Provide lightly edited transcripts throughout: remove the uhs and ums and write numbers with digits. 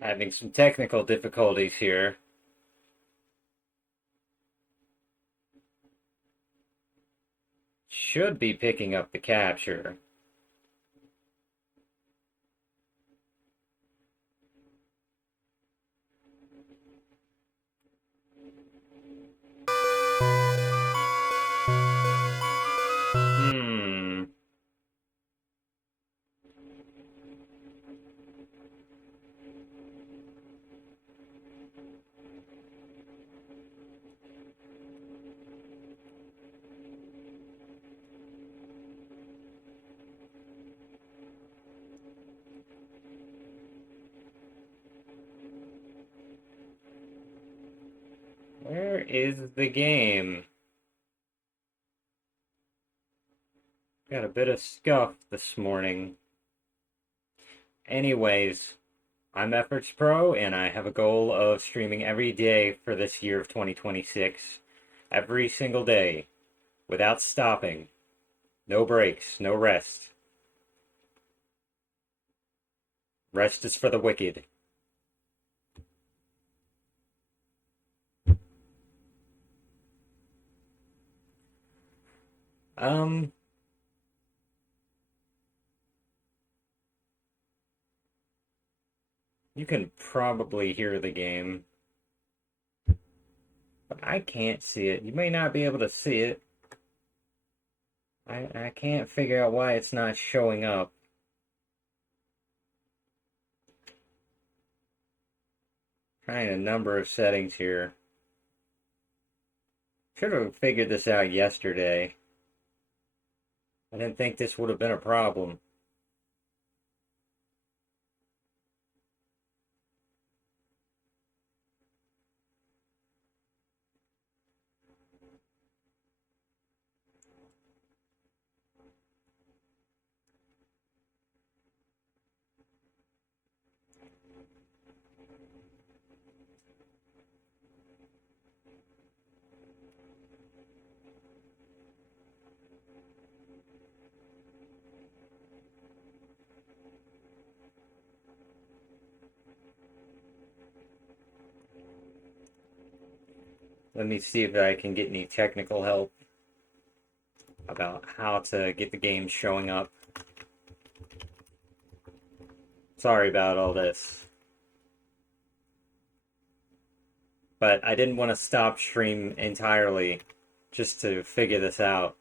Having some technical difficulties here. Should be picking up the capture. Hmm. Where is the game? Got a bit of scuff this morning. Anyways, I'm Efforts Pro, and I have a goal of streaming every day for this year of 2026. Every single day, without stopping. No breaks, no rest. Rest is for the wicked. Um, you can probably hear the game, but I can't see it. You may not be able to see it. I can't figure out why it's not showing up. Trying a number of settings here. Should have figured this out yesterday. I didn't think this would have been a problem. Let me see if I can get any technical help about how to get the game showing up. Sorry about all this. But I didn't want to stop stream entirely just to figure this out.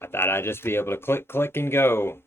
I thought I'd just be able to click, click, and go.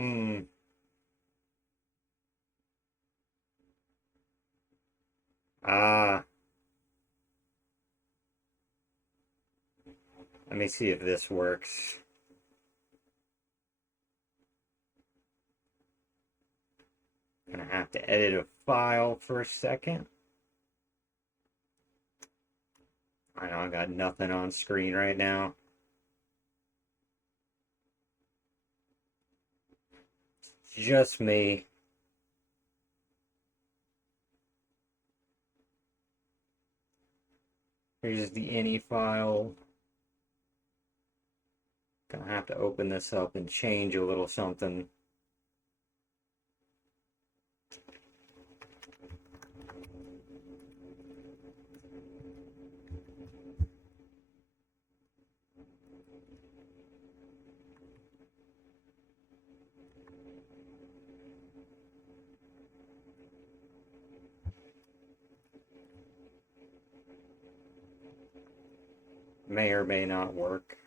Hmm. Ah. Let me see if this works. Gonna have to edit a file for a second. I know I got nothing on screen right now. Just me. Here's the ini file. Gonna have to open this up and change a little something. May or may not work.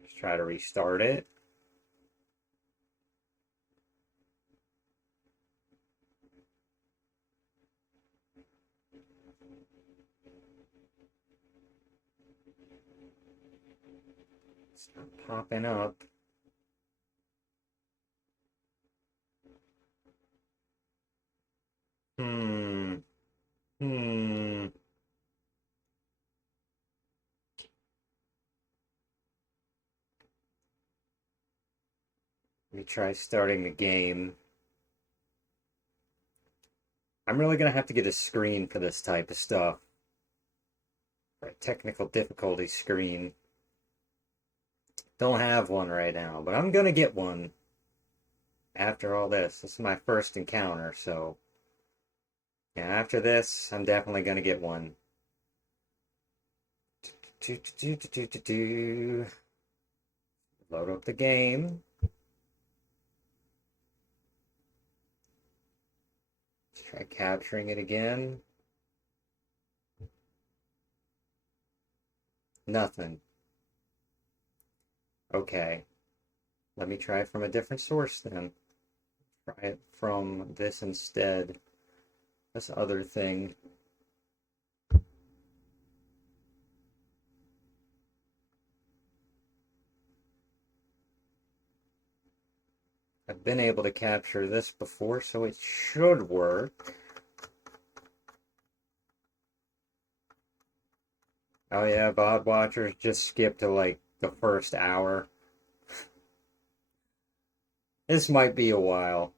Let's try to restart it. It's not popping up. Hmm. Hmm. Let me try starting the game. I'm really gonna have to get a screen for this type of stuff. Right, technical difficulty screen. Don't have one right now, but I'm gonna get one after all this. This is my first encounter, so yeah, after this, I'm definitely gonna get one. Load up the game. Let's try capturing it again. Nothing. Okay. Let me try it from a different source then. Try it from this instead. This other thing. I've been able to capture this before, so it should work. Oh yeah, Bod Watchers just skipped to like the first hour. This might be a while.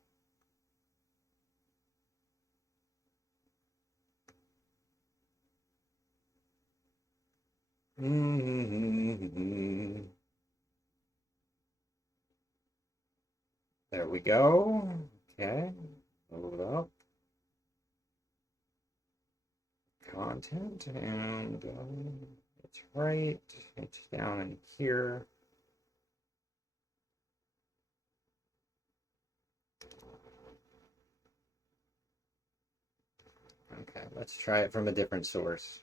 There we go. Okay, load up content, and it's right. It's down in here. Okay, let's try it from a different source.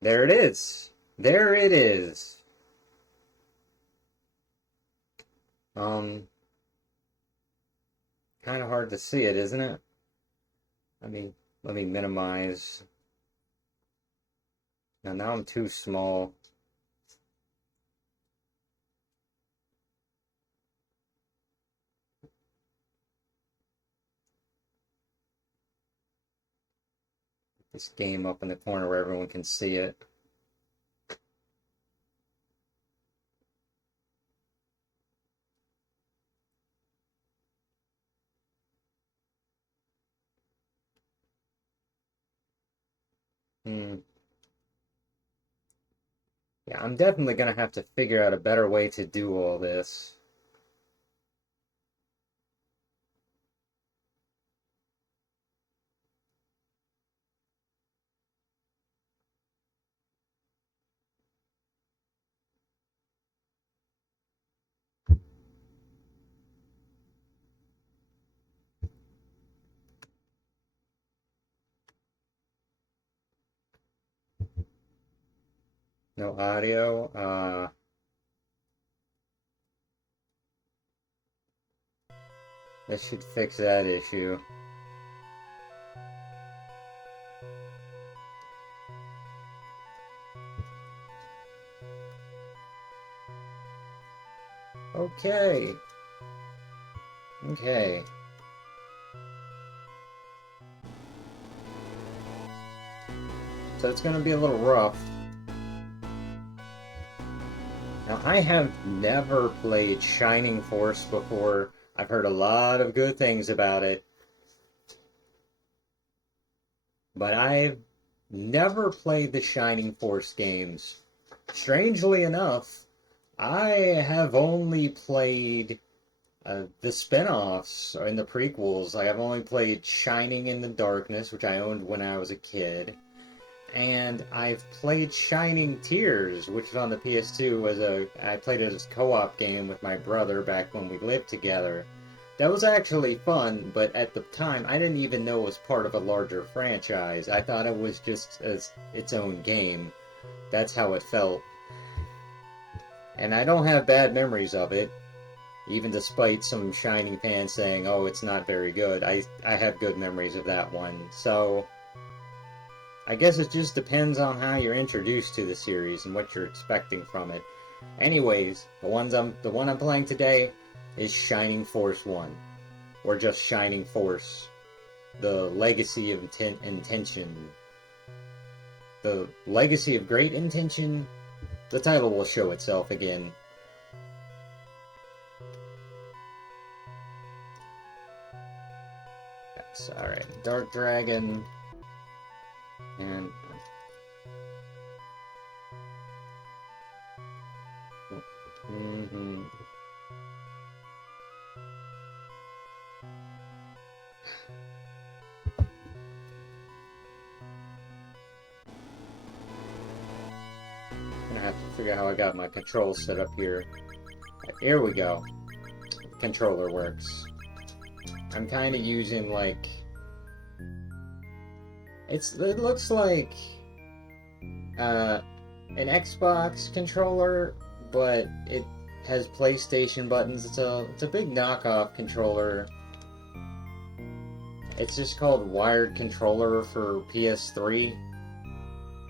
There it is. There it is. Um, kind of hard to see it, isn't it? Let me minimize. Now I'm too small. This game up in the corner where everyone can see it. Hmm. Yeah, I'm definitely gonna have to figure out a better way to do all this. No audio. This should fix that issue. Okay. Okay. So it's gonna be a little rough. Now, I have never played Shining Force before. I've heard a lot of good things about it, but I've never played the Shining Force games. Strangely enough, I have only played the spin-offs and the prequels. Like, I've only played Shining in the Darkness, which I owned when I was a kid. And I've played Shining Tears, which was on the PS2 I played it as a co-op game with my brother back when we lived together. That was actually fun, but at the time, I didn't even know it was part of a larger franchise. I thought it was just its own game. That's how it felt. And I don't have bad memories of it, even despite some Shining fans saying, oh, it's not very good. I have good memories of that one. So, I guess it just depends on how you're introduced to the series and what you're expecting from it. Anyways, the one I'm playing today is Shining Force 1. Or just Shining Force. The Legacy of Intention. The Legacy of Great Intention? The title will show itself again. Yes, alright. Dark Dragon. And... Mm-hmm. I'm gonna have to figure out how I got my controls set up here. Here we go. The controller works. I'm kind of using like... it looks like an Xbox controller, but it has PlayStation buttons. It's a big knockoff controller. It's just called wired controller for PS3,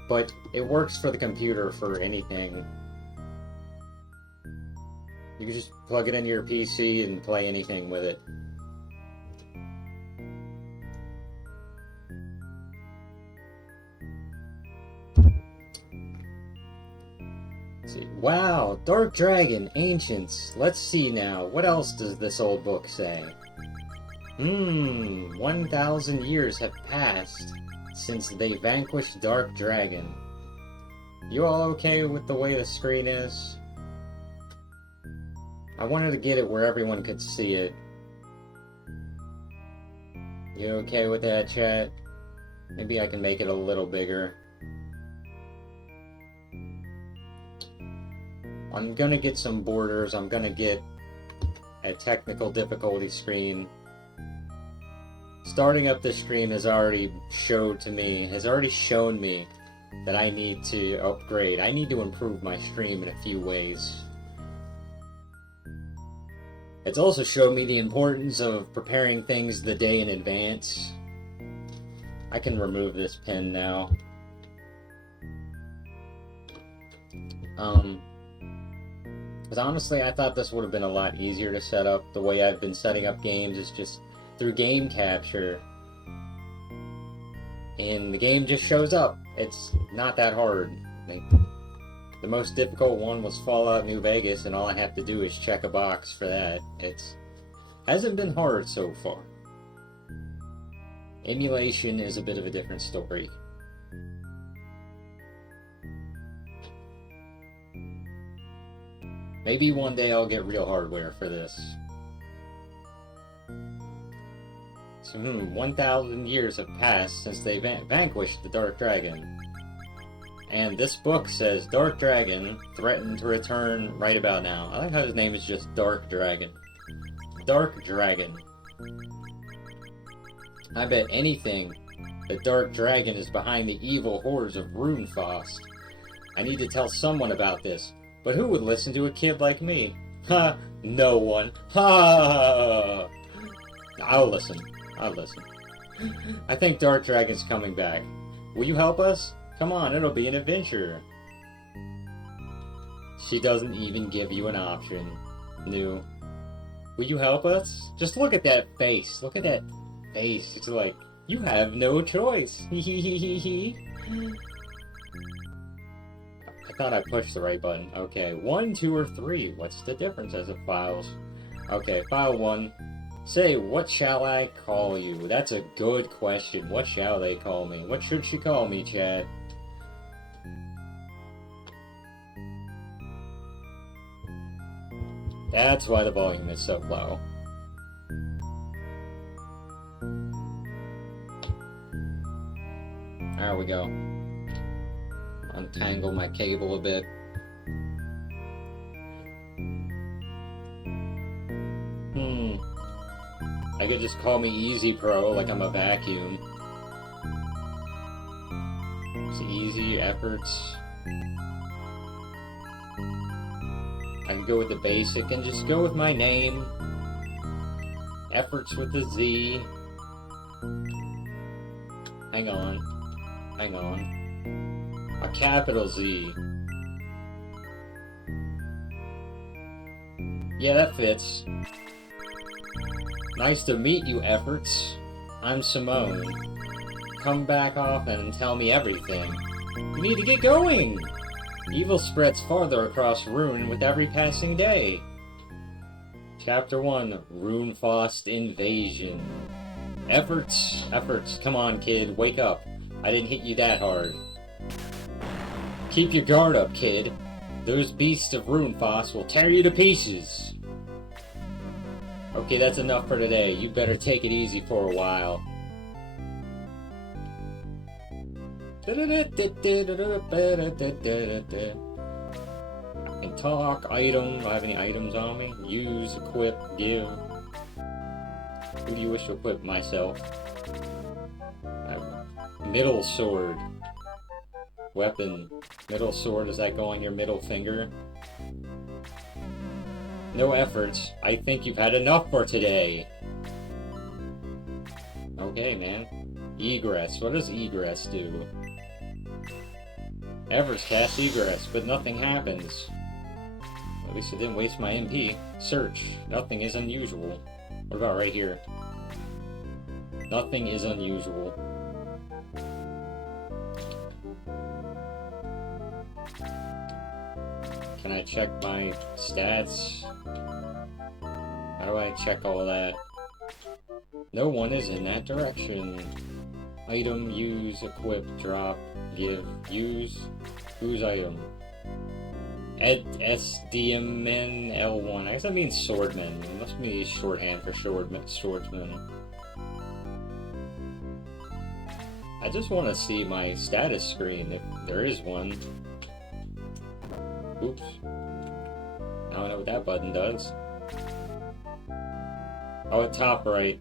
but it works for the computer for anything. You can just plug it into your PC and play anything with it. Let's see. Wow, Dark Dragon, Ancients. Let's see now. What else does this old book say? 1,000 years have passed since they vanquished Dark Dragon. You all okay with the way the screen is? I wanted to get it where everyone could see it. You okay with that, chat? Maybe I can make it a little bigger. I'm gonna get some borders. I'm gonna get a technical difficulty screen. Starting up this screen has already shown me that I need to upgrade. I need to improve my stream in a few ways. It's also shown me the importance of preparing things the day in advance. I can remove this pin now. Because honestly, I thought this would have been a lot easier to set up. The way I've been setting up games is just through game capture. And the game just shows up. It's not that hard. Like, the most difficult one was Fallout New Vegas, and all I have to do is check a box for that. It hasn't been hard so far. Emulation is a bit of a different story. Maybe one day I'll get real hardware for this. So, 1,000 years have passed since they vanquished the Dark Dragon. And this book says Dark Dragon threatened to return right about now. I like how his name is just Dark Dragon. Dark Dragon. I bet anything that Dark Dragon is behind the evil horrors of Runefaust. I need to tell someone about this, but who would listen to a kid like me? Ha! No one. Ha! I'll listen. I think Dark Dragon's coming back. Will you help us? Come on, it'll be an adventure. She doesn't even give you an option. New. Will you help us? Just look at that face. Look at that face. It's like, you have no choice. I thought I pushed the right button. Okay, 1, 2, or 3. What's the difference as it files? Okay, file 1. Say, what shall I call you? That's a good question. What shall they call me? What should she call me, Chad? That's why the volume is so low. There we go. Untangle my cable a bit. could just call me Easy Pro, like I'm a vacuum. It's easy, efforts. I can go with the basic and just go with my name. Efforts with the Z. Hang on. Hang on. A capital Z. Yeah, that fits. Nice to meet you, Efforts. I'm Simone. Come back often and tell me everything. You need to get going! Evil spreads farther across Rune with every passing day. Chapter 1, Runefaust Invasion. Efforts, come on kid, wake up. I didn't hit you that hard. Keep your guard up, kid. Those beasts of Runefaust will tear you to pieces. Okay, that's enough for today. You better take it easy for a while. Can talk, item, do I have any items on me? Use, equip, give. Who do you wish to equip? Myself. Middle sword. Weapon. Middle sword, does that go on your middle finger? No efforts. I think you've had enough for today. Okay, man. Egress. What does egress do? Efforts cast egress, but nothing happens. At least it didn't waste my MP. Search. Nothing is unusual. What about right here? Nothing is unusual. Can I check my stats? How do I check all that? No one is in that direction. Item, use, equip, drop, give, use. Whose item? SDMN L1. I guess that means swordman. It must be shorthand for swordsman. I just want to see my status screen, if there is one. Oops. Now I know what that button does. Oh, at top right.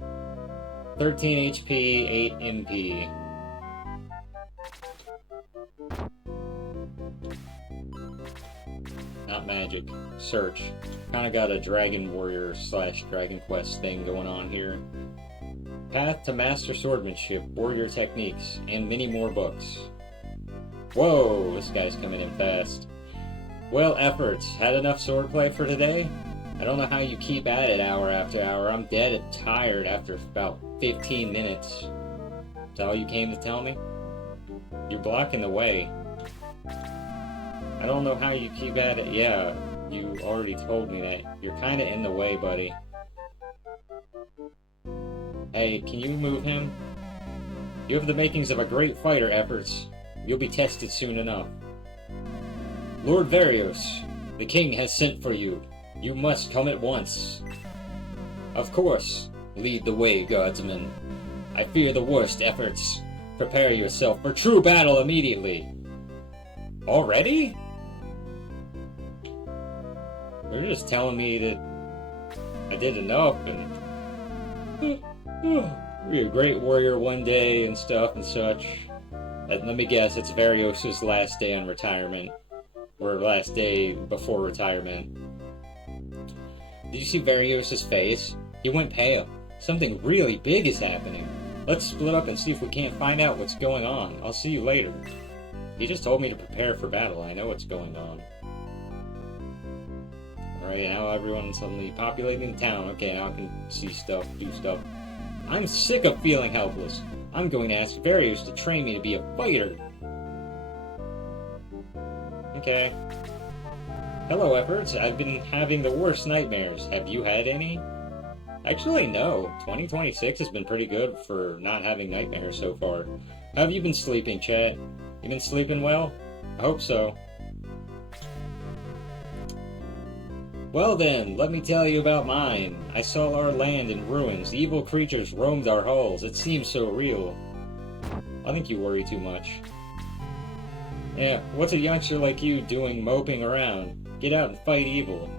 13 HP, 8 MP. Not magic. Search. Kinda got a Dragon Warrior / Dragon Quest thing going on here. Path to Master Swordsmanship, Warrior Techniques, and many more books. Whoa, this guy's coming in fast. Well, Efforts, had enough swordplay for today? I don't know how you keep at it hour after hour. I'm dead and tired after about 15 minutes. Is that all you came to tell me? You're blocking the way. I don't know how you keep at it. Yeah, you already told me that. You're kinda in the way, buddy. Hey, can you move him? You have the makings of a great fighter, Efforts. You'll be tested soon enough. Lord Varios, the king has sent for you. You must come at once. Of course. Lead the way, guardsman. I fear the worst, Efforts. Prepare yourself for true battle immediately. Already? They're just telling me that I did enough and be a great warrior one day and stuff and such. Let me guess, it's Varios' last day on retirement. Or last day before retirement. Did you see Varios' face? He went pale. Something really big is happening. Let's split up and see if we can't find out what's going on. I'll see you later. He just told me to prepare for battle. I know what's going on. Alright, now everyone's suddenly populating the town. Okay, now I can see stuff, do stuff. I'm sick of feeling helpless. I'm going to ask Varios to train me to be a fighter. Okay. Hello, Efforts. I've been having the worst nightmares. Have you had any? Actually, no. 2026 has been pretty good for not having nightmares so far. How have you been sleeping, chat? You been sleeping well? I hope so. Well then, let me tell you about mine. I saw our land in ruins. Evil creatures roamed our halls. It seems so real. I think you worry too much. Yeah, what's a youngster like you doing moping around? Get out and fight evil.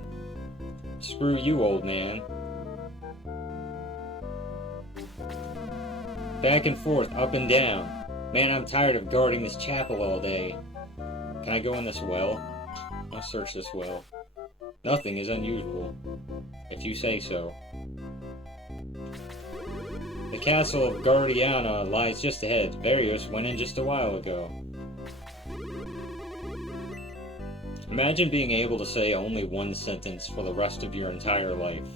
Screw you, old man. Back and forth, up and down. Man, I'm tired of guarding this chapel all day. Can I go in this well? I'll search this well. Nothing is unusual, if you say so. The castle of Guardiana lies just ahead. Varios went in just a while ago. Imagine being able to say only one sentence for the rest of your entire life.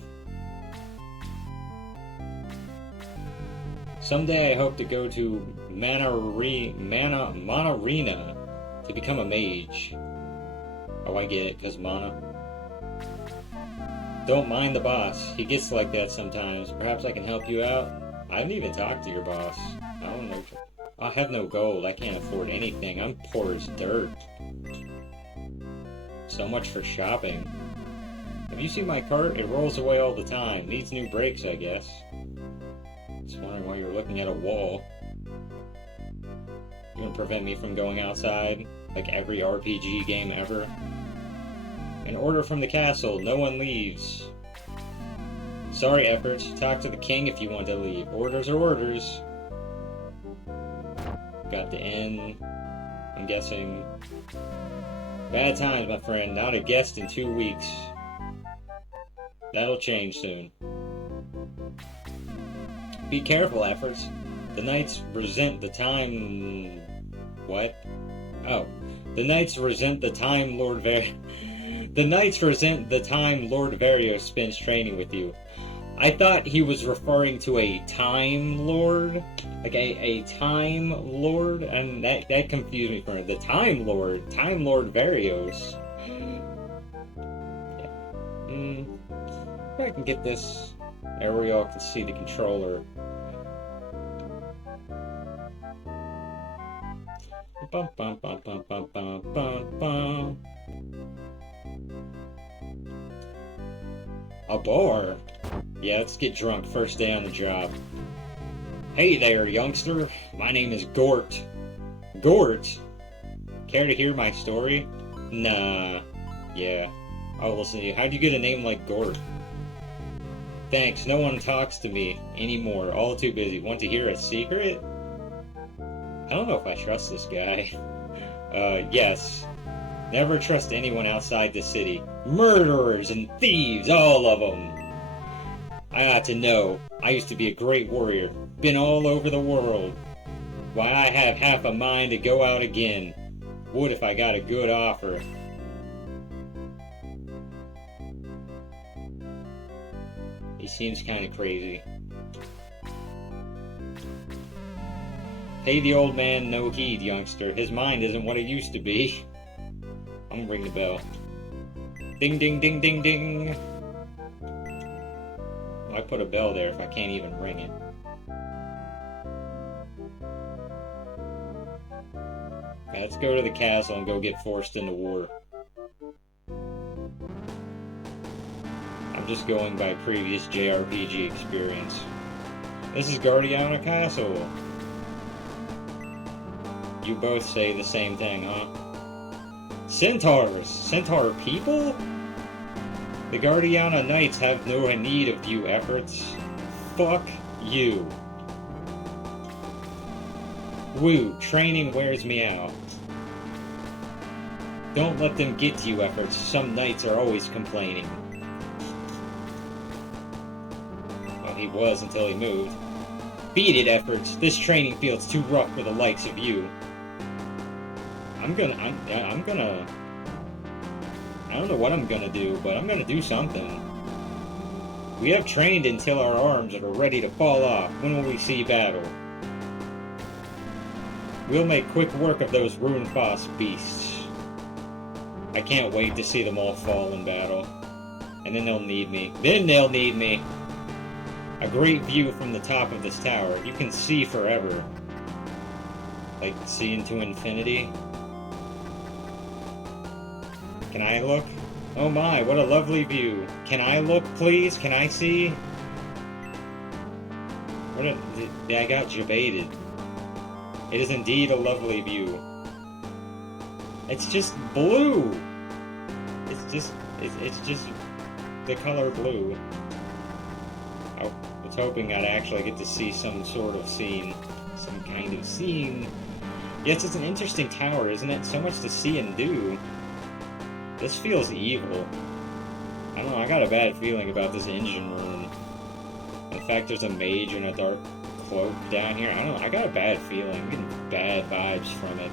Someday I hope to go to Manarena to become a mage. Oh, I get it, because mana. Don't mind the boss. He gets like that sometimes. Perhaps I can help you out? I haven't even talked to your boss. I don't know. I have no gold. I can't afford anything. I'm poor as dirt. So much for shopping. Have you seen my cart? It rolls away all the time. Needs new brakes, I guess. Just wondering why you're looking at a wall. You're gonna prevent me from going outside, like every RPG game ever. An order from the castle. No one leaves. Sorry, Efforts. Talk to the king if you want to leave. Orders are orders. Got the inn. I'm guessing. Bad times, my friend. Not a guest in 2 weeks. That'll change soon. Be careful, Efforts. The knights resent the time... What? Oh. The knights resent the time Lord The knights resent the time Lord Varios spends training with you. I thought he was referring to a Time Lord. Like a Time Lord? And that confused me for a minute. The Time Lord Varios. Yeah. If I can get this there where y'all can see the controller. Bum, bum, bum, bum, bum, bum, bum, bum. A bar? Yeah, let's get drunk. First day on the job. Hey there, youngster. My name is Gort. Gort? Care to hear my story? Nah. Yeah. I'll listen to you. How'd you get a name like Gort? Thanks. No one talks to me anymore. All too busy. Want to hear a secret? I don't know if I trust this guy. Yes. Never trust anyone outside the city. Murderers and thieves, all of them. I ought to know. I used to be a great warrior. Been all over the world. Why, I have half a mind to go out again. Would if I got a good offer. He seems kind of crazy. Pay the old man no heed, youngster. His mind isn't what it used to be. I'm gonna ring the bell. Ding, ding, ding, ding, ding. I put a bell there if I can't even ring it. Okay, let's go to the castle and go get forced into war. I'm just going by previous JRPG experience. This is Guardiana Castle. You both say the same thing, huh? Centaurs! Centaur people? The Guardiana Knights have no need of you, Efforts. Fuck you. Woo, training wears me out. Don't let them get to you, Efforts. Some knights are always complaining. Well, he was until he moved. Beat it, Efforts. This training field's too rough for the likes of you. I don't know what I'm gonna do, but I'm gonna do something. We have trained until our arms are ready to fall off. When will we see battle? We'll make quick work of those Runefoss beasts. I can't wait to see them all fall in battle. And then they'll need me. A great view from the top of this tower. You can see forever. Like, see into infinity. Can I look? Oh my, what a lovely view. Can I look, please? Can I see? I got jebaited. It is indeed a lovely view. It's just blue. It's just the color blue. Oh, was hoping I'd actually get to see some sort of scene. Some kind of scene. Yes, it's an interesting tower, isn't it? So much to see and do. This feels evil. I don't know, I got a bad feeling about this engine room. In fact, there's a mage in a dark cloak down here. I don't know, I got a bad feeling. I'm getting bad vibes from it.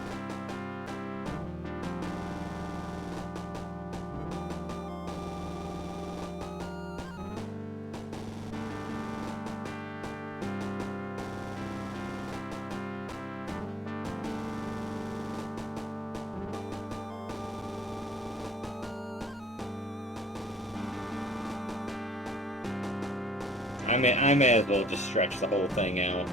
I may as well just stretch the whole thing out.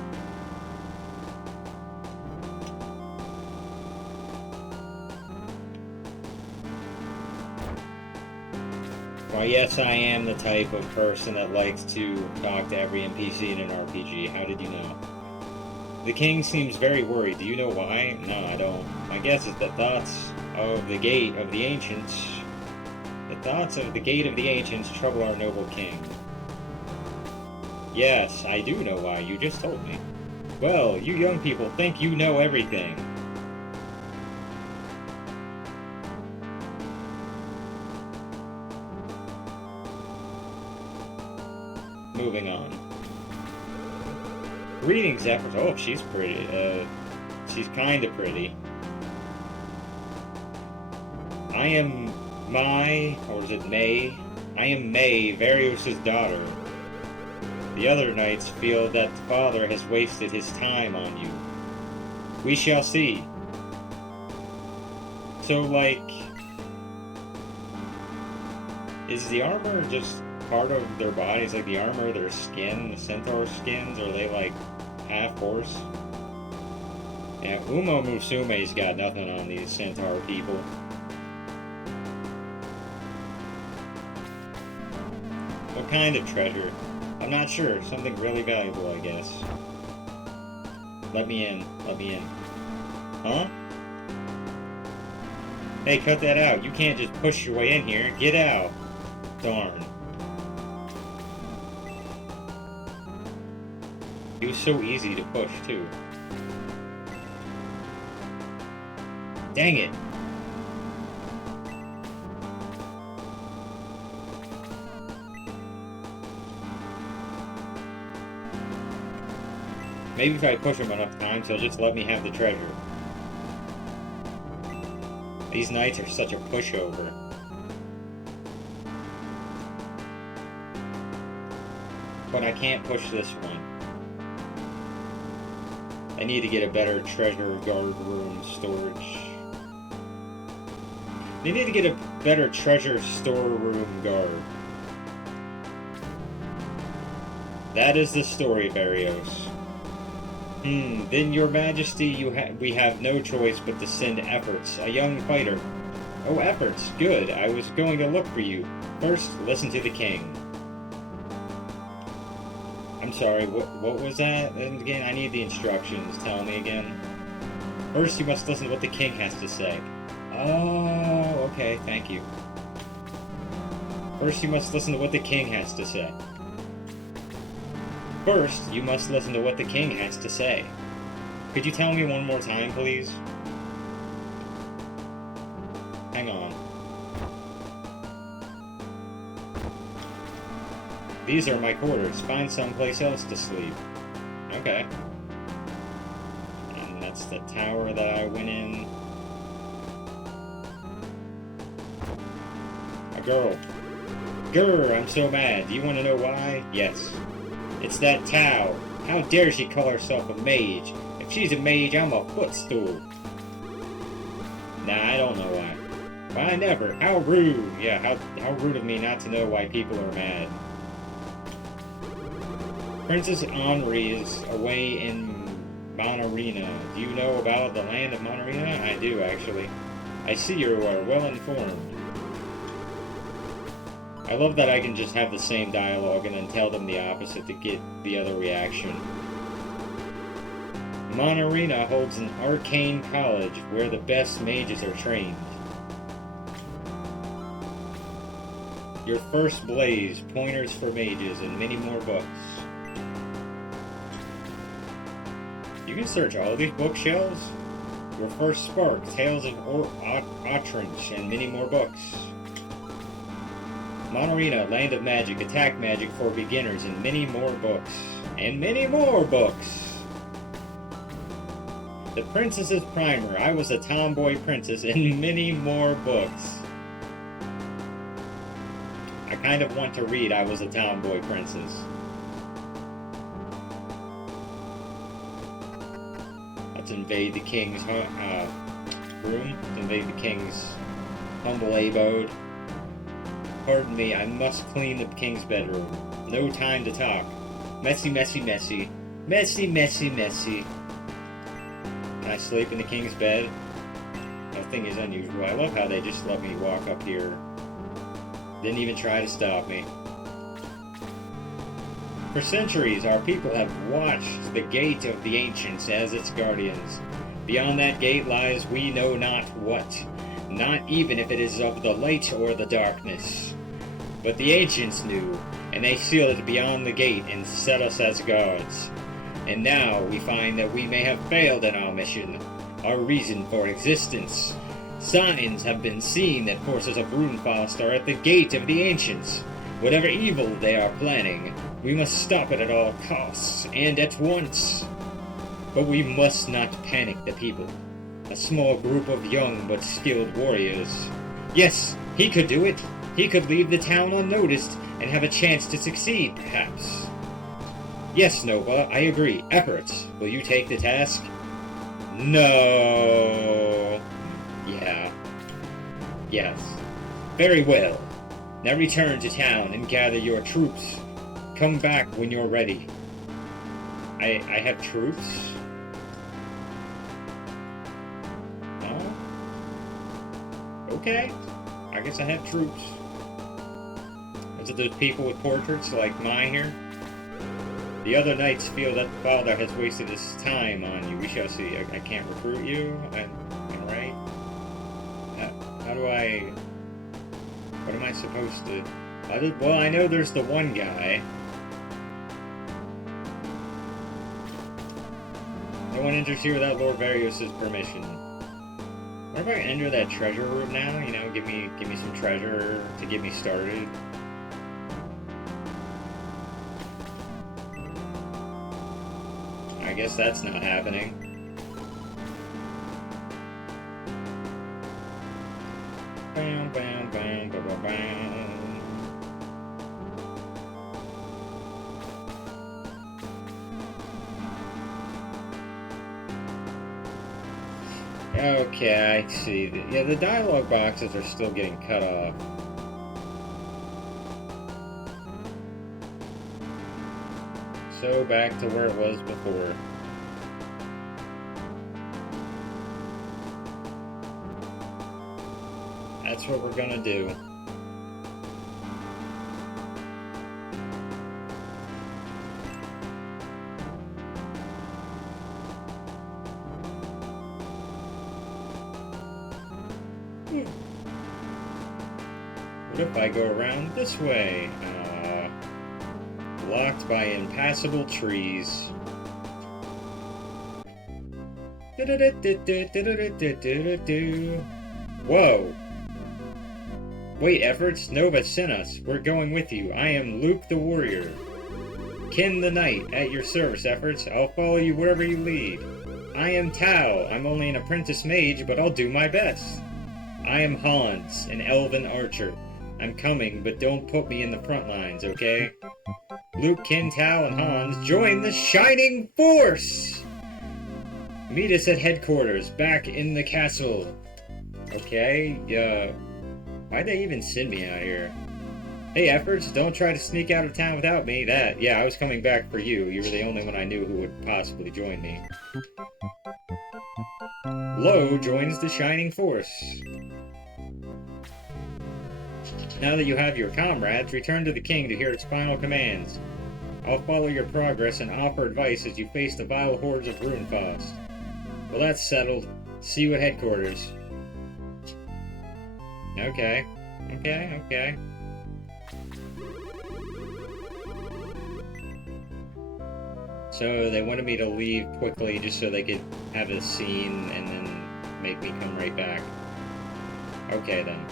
Well, yes, I am the type of person that likes to talk to every NPC in an RPG. How did you know? The king seems very worried. Do you know why? No, I don't. My guess is the thoughts of the gate of the ancients. The thoughts of the gate of the ancients trouble our noble king. Yes, I do know why. You just told me. Well, you young people think you know everything. Moving on. Greetings, Zephyr. Oh, she's pretty. She's kinda pretty. I am Mai, or is it May? I am May, Varios' daughter. The other knights feel that the father has wasted his time on you. We shall see. So, like, is the armor just part of their bodies? Like the armor, their skin, the centaur skins? Are they like half horse? Yeah, Uma Musume's got nothing on these centaur people. What kind of treasure? I'm not sure. Something really valuable, I guess. Let me in. Let me in. Huh? Hey, cut that out. You can't just push your way in here. Get out. Darn. He was so easy to push, too. Dang it. Maybe if I push him enough times, he'll just let me have the treasure. These knights are such a pushover. But I can't push this one. I need to get a better treasure guard room storage. They need to get a better treasure storeroom guard. That is the story, Varios. Then your majesty, we have no choice but to send Efforts, a young fighter. Oh, Efforts, good. I was going to look for you. First, listen to the king. I'm sorry, what was that? And again, I need the instructions. Tell me again. First, you must listen to what the king has to say. Oh, okay, thank you. First, you must listen to what the king has to say. First, you must listen to what the king has to say. Could you tell me one more time, please? Hang on. These are my quarters. Find someplace else to sleep. Okay. And that's the tower that I went in. A girl. Grr, I'm so mad. Do you want to know why? Yes. It's that Tao. How dare she call herself a mage? If she's a mage, I'm a footstool. Nah, I don't know why. Why never? How rude. Yeah, how rude of me not to know why people are mad. Princess Henri is away in Monarina. Do you know about the land of Monarina? I do, actually. I see you are well informed. I love that I can just have the same dialogue and then tell them the opposite to get the other reaction. Monarina holds an arcane college where the best mages are trained. Your First Blaze, Pointers for Mages, and many more books. You can search all these bookshelves. Your First Spark, Tales of Otranch, and many more books. Monarena, Land of Magic, Attack Magic for Beginners, and many more books. And many more books! The Princess's Primer, I Was a Tomboy Princess, and many more books. I kind of want to read I Was a Tomboy Princess. Let's invade the king's room. Let's invade the king's humble abode. Pardon me, I must clean the king's bedroom. No time to talk. Messy, messy, messy. Messy, messy, messy. Can I sleep in the king's bed? Nothing is unusual. I love how they just let me walk up here. Didn't even try to stop me. For centuries, our people have watched the gate of the ancients as its guardians. Beyond that gate lies we know not what, not even if it is of the light or the darkness. But the ancients knew, and they sealed it beyond the gate and set us as guards. And now we find that we may have failed in our mission, our reason for existence. Signs have been seen that forces of Runefaust are at the gate of the ancients. Whatever evil they are planning, we must stop it at all costs, and at once. But we must not panic the people. A small group of young but skilled warriors. Yes, he could do it. He could leave the town unnoticed and have a chance to succeed, perhaps. Yes, Nova, I agree. Efforts. Will you take the task? No. Yeah. Yes. Very well. Now return to town and gather your troops. Come back when you're ready. I have troops? Oh? Okay. I guess I have troops. Is it those people with portraits like mine here? The other knights feel that the father has wasted his time on you. We shall see. I can't recruit you? Right? How do I... What am I supposed to... Well, I know there's the one guy. No one enters here without Lord Varios' permission. What if I enter that treasure room now? You know, give me some treasure to get me started. I guess that's not happening. Bam, bam, bam, bam, bam, bam. Okay, I see. Yeah, the dialogue boxes are still getting cut off. So back to where it was before. That's what we're gonna do. What if I go around this way? Blocked by impassable trees. Whoa! Wait, efforts? Nova sent us. We're going with you. I am Luke the Warrior. Ken the Knight, at your service, efforts. I'll follow you wherever you lead. I am Tao. I'm only an apprentice mage, but I'll do my best. I am Hans, an elven archer. I'm coming, but don't put me in the front lines, okay? Luke, Ken, Tao, and Hans join the Shining Force! Meet us at headquarters, back in the castle. Okay, why'd they even send me out here? Hey, efforts, don't try to sneak out of town without me. Yeah, I was coming back for you. You were the only one I knew who would possibly join me. Lo joins the Shining Force. Now that you have your comrades, return to the king to hear its final commands. I'll follow your progress and offer advice as you face the vile hordes of Runefaust. Well, that's settled. See you at headquarters. Okay. So they wanted me to leave quickly just so they could have a scene and then make me come right back. Okay then.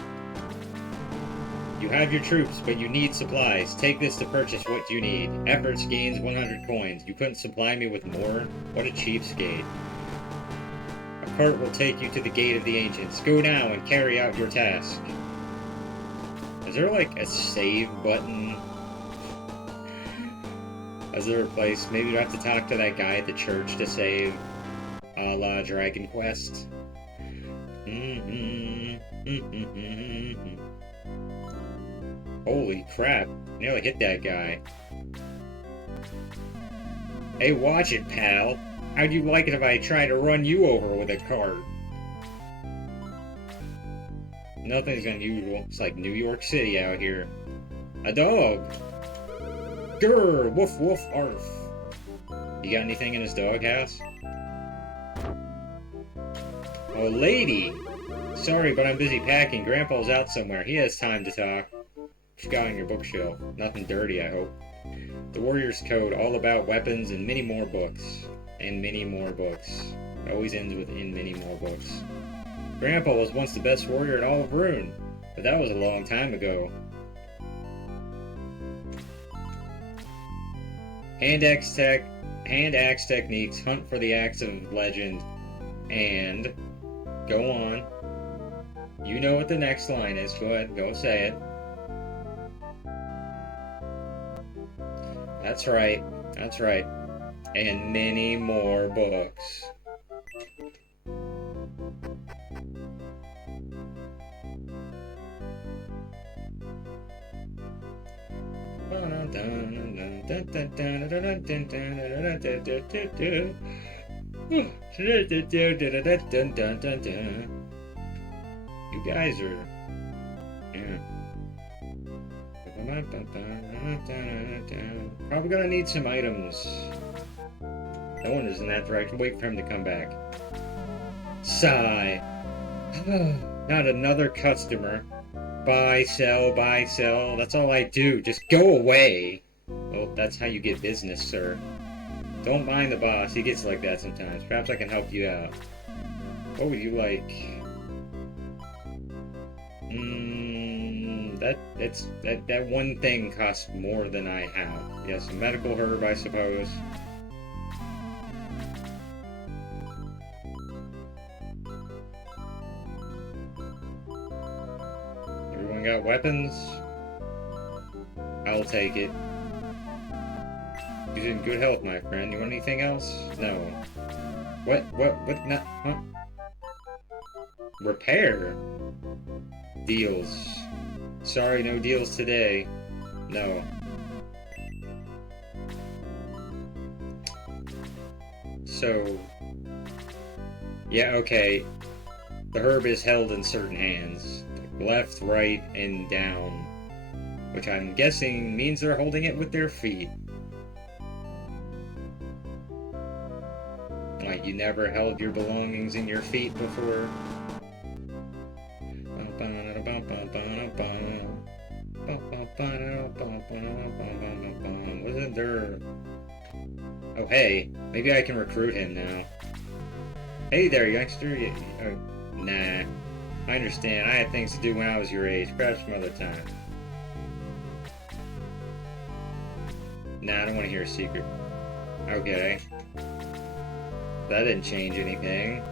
You have your troops, but you need supplies. Take this to purchase what you need. Efforts gains 100 coins. You couldn't supply me with more? What a cheapskate. A cart will take you to the gate of the ancients. Go now and carry out your task. Is there like a save button? Is there a place? Maybe you have to talk to that guy at the church to save, a la Dragon Quest. Holy crap, nearly hit that guy. Hey, watch it, pal. How'd you like it if I tried to run you over with a cart? Nothing's unusual. It's like New York City out here. A dog! Grr! Woof woof arf. You got anything in his doghouse? Oh, lady! Sorry, but I'm busy packing. Grandpa's out somewhere. He has time to talk. What you got on your bookshelf? Nothing dirty, I hope. The Warrior's Code, all about weapons and many more books. And many more books. It always ends with "in many more books." Grandpa was once the best warrior in all of Rune, but that was a long time ago. Hand axe techniques, hunt for the axe of legend, and go on. You know what the next line is. Go ahead, go say it. That's right. That's right. And many more books. You guys are... yeah. Probably gonna need some items. No one is in that direction. Wait for him to come back. Sigh. Not another customer. Buy, sell, buy, sell. That's all I do. Just go away. Well, that's how you get business, sir. Don't mind the boss. He gets like that sometimes. Perhaps I can help you out. What would you like? That one thing costs more than I have. Yes, a medical herb, I suppose. Everyone got weapons? I'll take it. You're in good health, my friend. You want anything else? No. What, not, huh? Repair? Deals. Sorry, no deals today. No. So... yeah, okay. The herb is held in certain hands. Left, right, and down. Which I'm guessing means they're holding it with their feet. Like, you never held your belongings in your feet before? Wasn't there... oh, hey. Maybe I can recruit him now. Hey there, youngster. Nah. I understand. I had things to do when I was your age. Perhaps some other time. Nah, I don't want to hear a secret. Okay. That didn't change anything.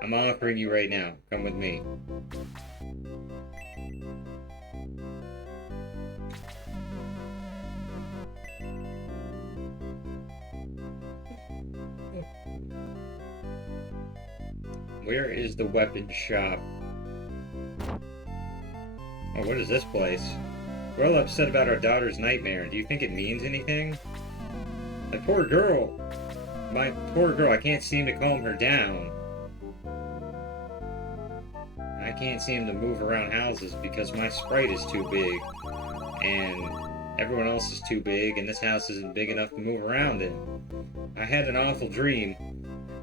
I'm offering you right now. Come with me. Where is the weapon shop? Oh, what is this place? We're all upset about our daughter's nightmare. Do you think it means anything? My poor girl! My poor girl, I can't seem to calm her down. I can't seem to move around houses because my sprite is too big. And everyone else is too big, and this house isn't big enough to move around in. I had an awful dream.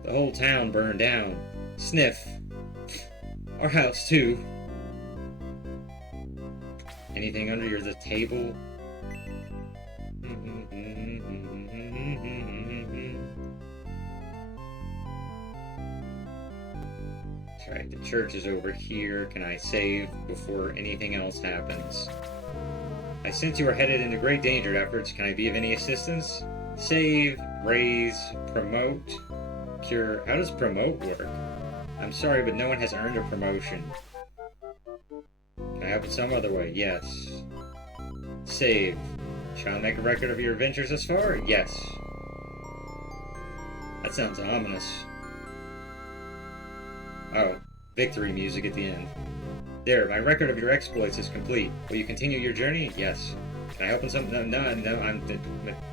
The whole town burned down. Sniff. Our house, too. Anything under the table? That's right, the church is over here. Can I save before anything else happens? I sense you are headed into great danger, efforts. Can I be of any assistance? Save, raise, promote, cure. How does promote work? I'm sorry, but no one has earned a promotion. Can I help in some other way? Yes. Save. Shall I make a record of your adventures thus far? Yes. That sounds ominous. Oh, victory music at the end. There, my record of your exploits is complete. Will you continue your journey? Yes. Can I help in some? No.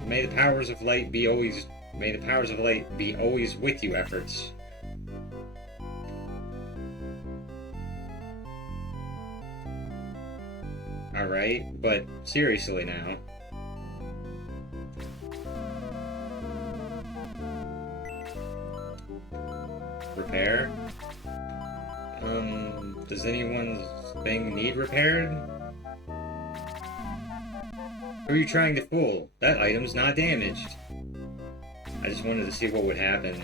May the powers of light be always. May the powers of light be always with you. Efforts. All right, but seriously now. Repair. Does anyone's thing need repaired? Who are you trying to fool? That item's not damaged. I just wanted to see what would happen.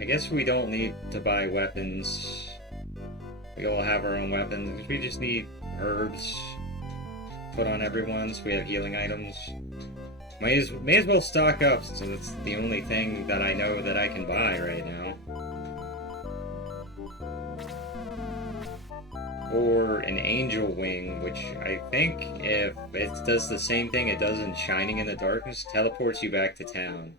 I guess we don't need to buy weapons. We all have our own weapons. We just need herbs put on everyone so we have healing items. May as well stock up, so that's the only thing that I know that I can buy right now. Or an angel wing, which I think if it does the same thing it does in Shining in the Darkness, teleports you back to town.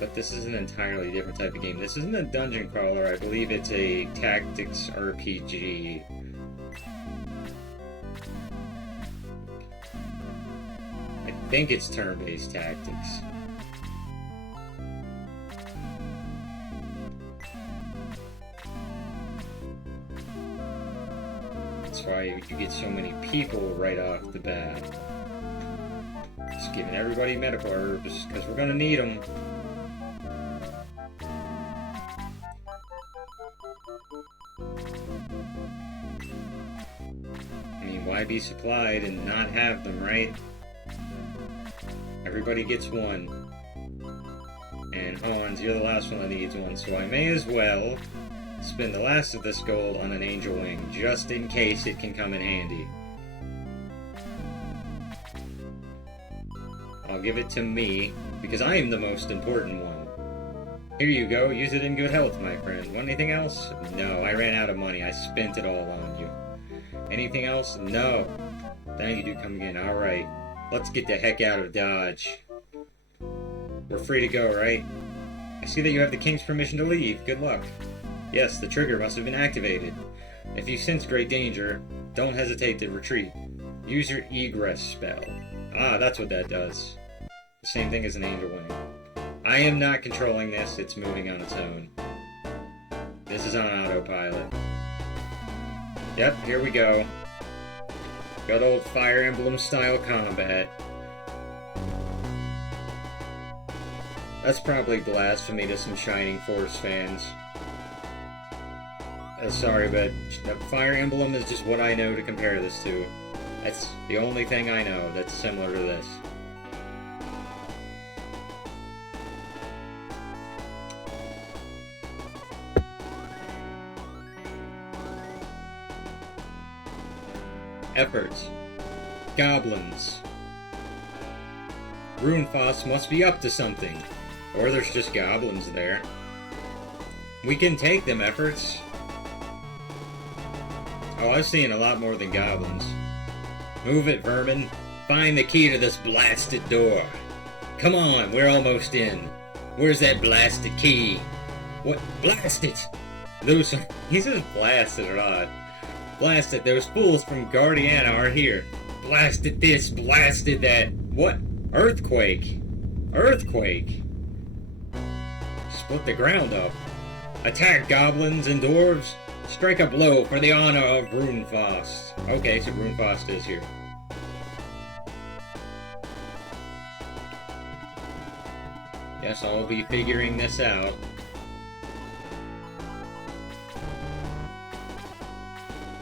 But this is an entirely different type of game. This isn't a dungeon crawler, I believe it's a tactics RPG. I think it's turn-based tactics. That's why you get so many people right off the bat. Just giving everybody medical herbs, because we're gonna need them. I mean, why be supplied and not have them, right? Everybody gets one. And Hans, you're the last one that needs one, so I may as well spend the last of this gold on an angel wing, just in case it can come in handy. I'll give it to me, because I am the most important one. Here you go, use it in good health, my friend. Want anything else? No, I ran out of money. I spent it all on you. Anything else? No. Thank you, do come again. Alright, let's get the heck out of Dodge. We're free to go, right? I see that you have the king's permission to leave. Good luck. Yes, the trigger must have been activated. If you sense great danger, don't hesitate to retreat. Use your egress spell. Ah, that's what that does. The same thing as an angel wing. I am not controlling this, it's moving on its own. This is on autopilot. Yep, here we go. Good old Fire Emblem style combat. That's probably blasphemy to some Shining Force fans. Sorry, but Fire Emblem is just what I know to compare this to. That's the only thing I know that's similar to this. Efforts. Goblins. Runefaust must be up to something. Or there's just goblins there. We can take them, efforts. Oh, I've seen a lot more than goblins. Move it, vermin. Find the key to this blasted door. Come on, we're almost in. Where's that blasted key? What? Blast it! Those... He says blasted or not. Blast it, those fools from Guardiana are here. Blasted this, blasted that. What? Earthquake. Earthquake. Split the ground up. Attack goblins and dwarves. Strike a blow for the honor of Runefaust. Okay, so Runefaust is here. Guess I'll be figuring this out.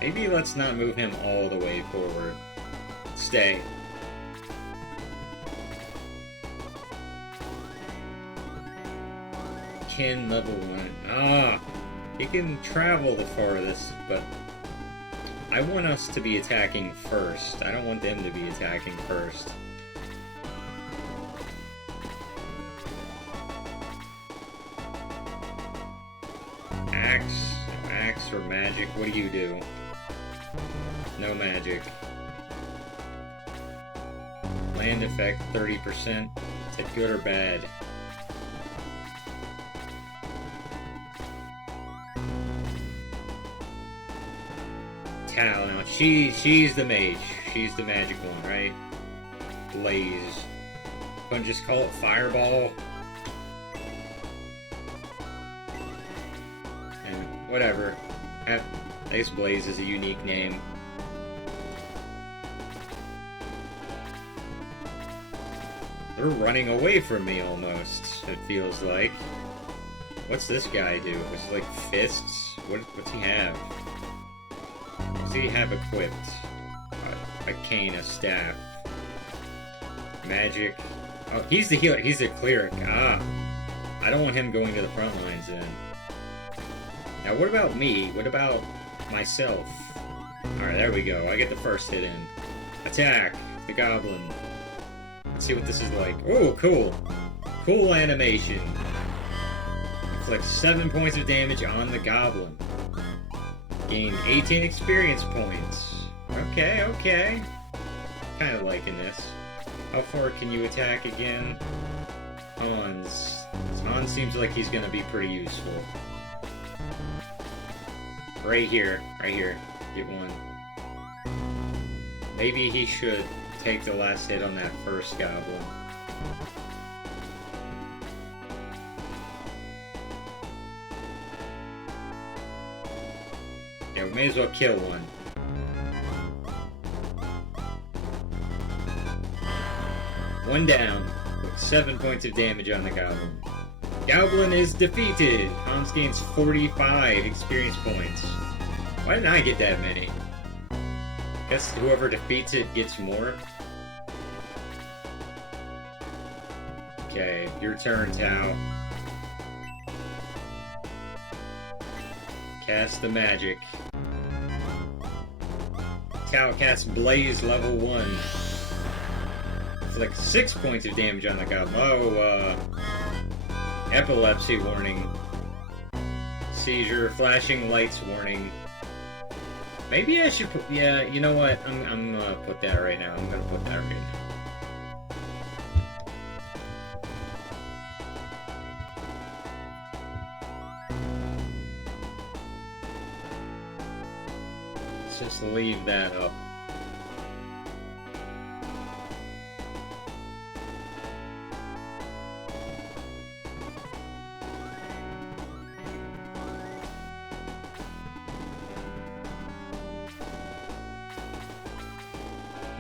Maybe let's not move him all the way forward. Stay. Kin level 1. Ah! He can travel the farthest, but I want us to be attacking first. I don't want them to be attacking first. Axe or magic? What do you do? No magic. Land effect 30%. Is it good or bad? Tal, now she's the mage. She's the magic one, right? Blaze. Couldn't just call it Fireball? And whatever. I guess Blaze is a unique name. They're running away from me almost, it feels like. What's this guy do? It's like fists? What's he have? What's he have equipped? A cane, a staff. Magic. Oh, he's the healer. He's the cleric. Ah. I don't want him going to the front lines then. Now what about me? What about myself? Alright, there we go. I get the first hit in. Attack! The goblin. Let's see what this is like. Oh, cool. Cool animation. Inflicts 7 points of damage on the goblin. Gain 18 experience points. Okay, okay. Kind of liking this. How far can you attack again? Hans. Hans seems like he's going to be pretty useful. Right here. Right here. Get one. Maybe he should take the last hit on that first goblin. Yeah, we may as well kill one. One down, with 7 points of damage on the goblin. Goblin is defeated! Hans gains 45 experience points. Why didn't I get that many? Guess whoever defeats it gets more. Okay, your turn, Tao. Cast the magic. Tao casts Blaze level 1. It's like 6 points of damage on the goblin. Oh, epilepsy warning. Seizure, flashing lights warning. Maybe I should put, yeah, you know what? I'm gonna put that right now. I'm gonna put that right now. Let's just leave that up.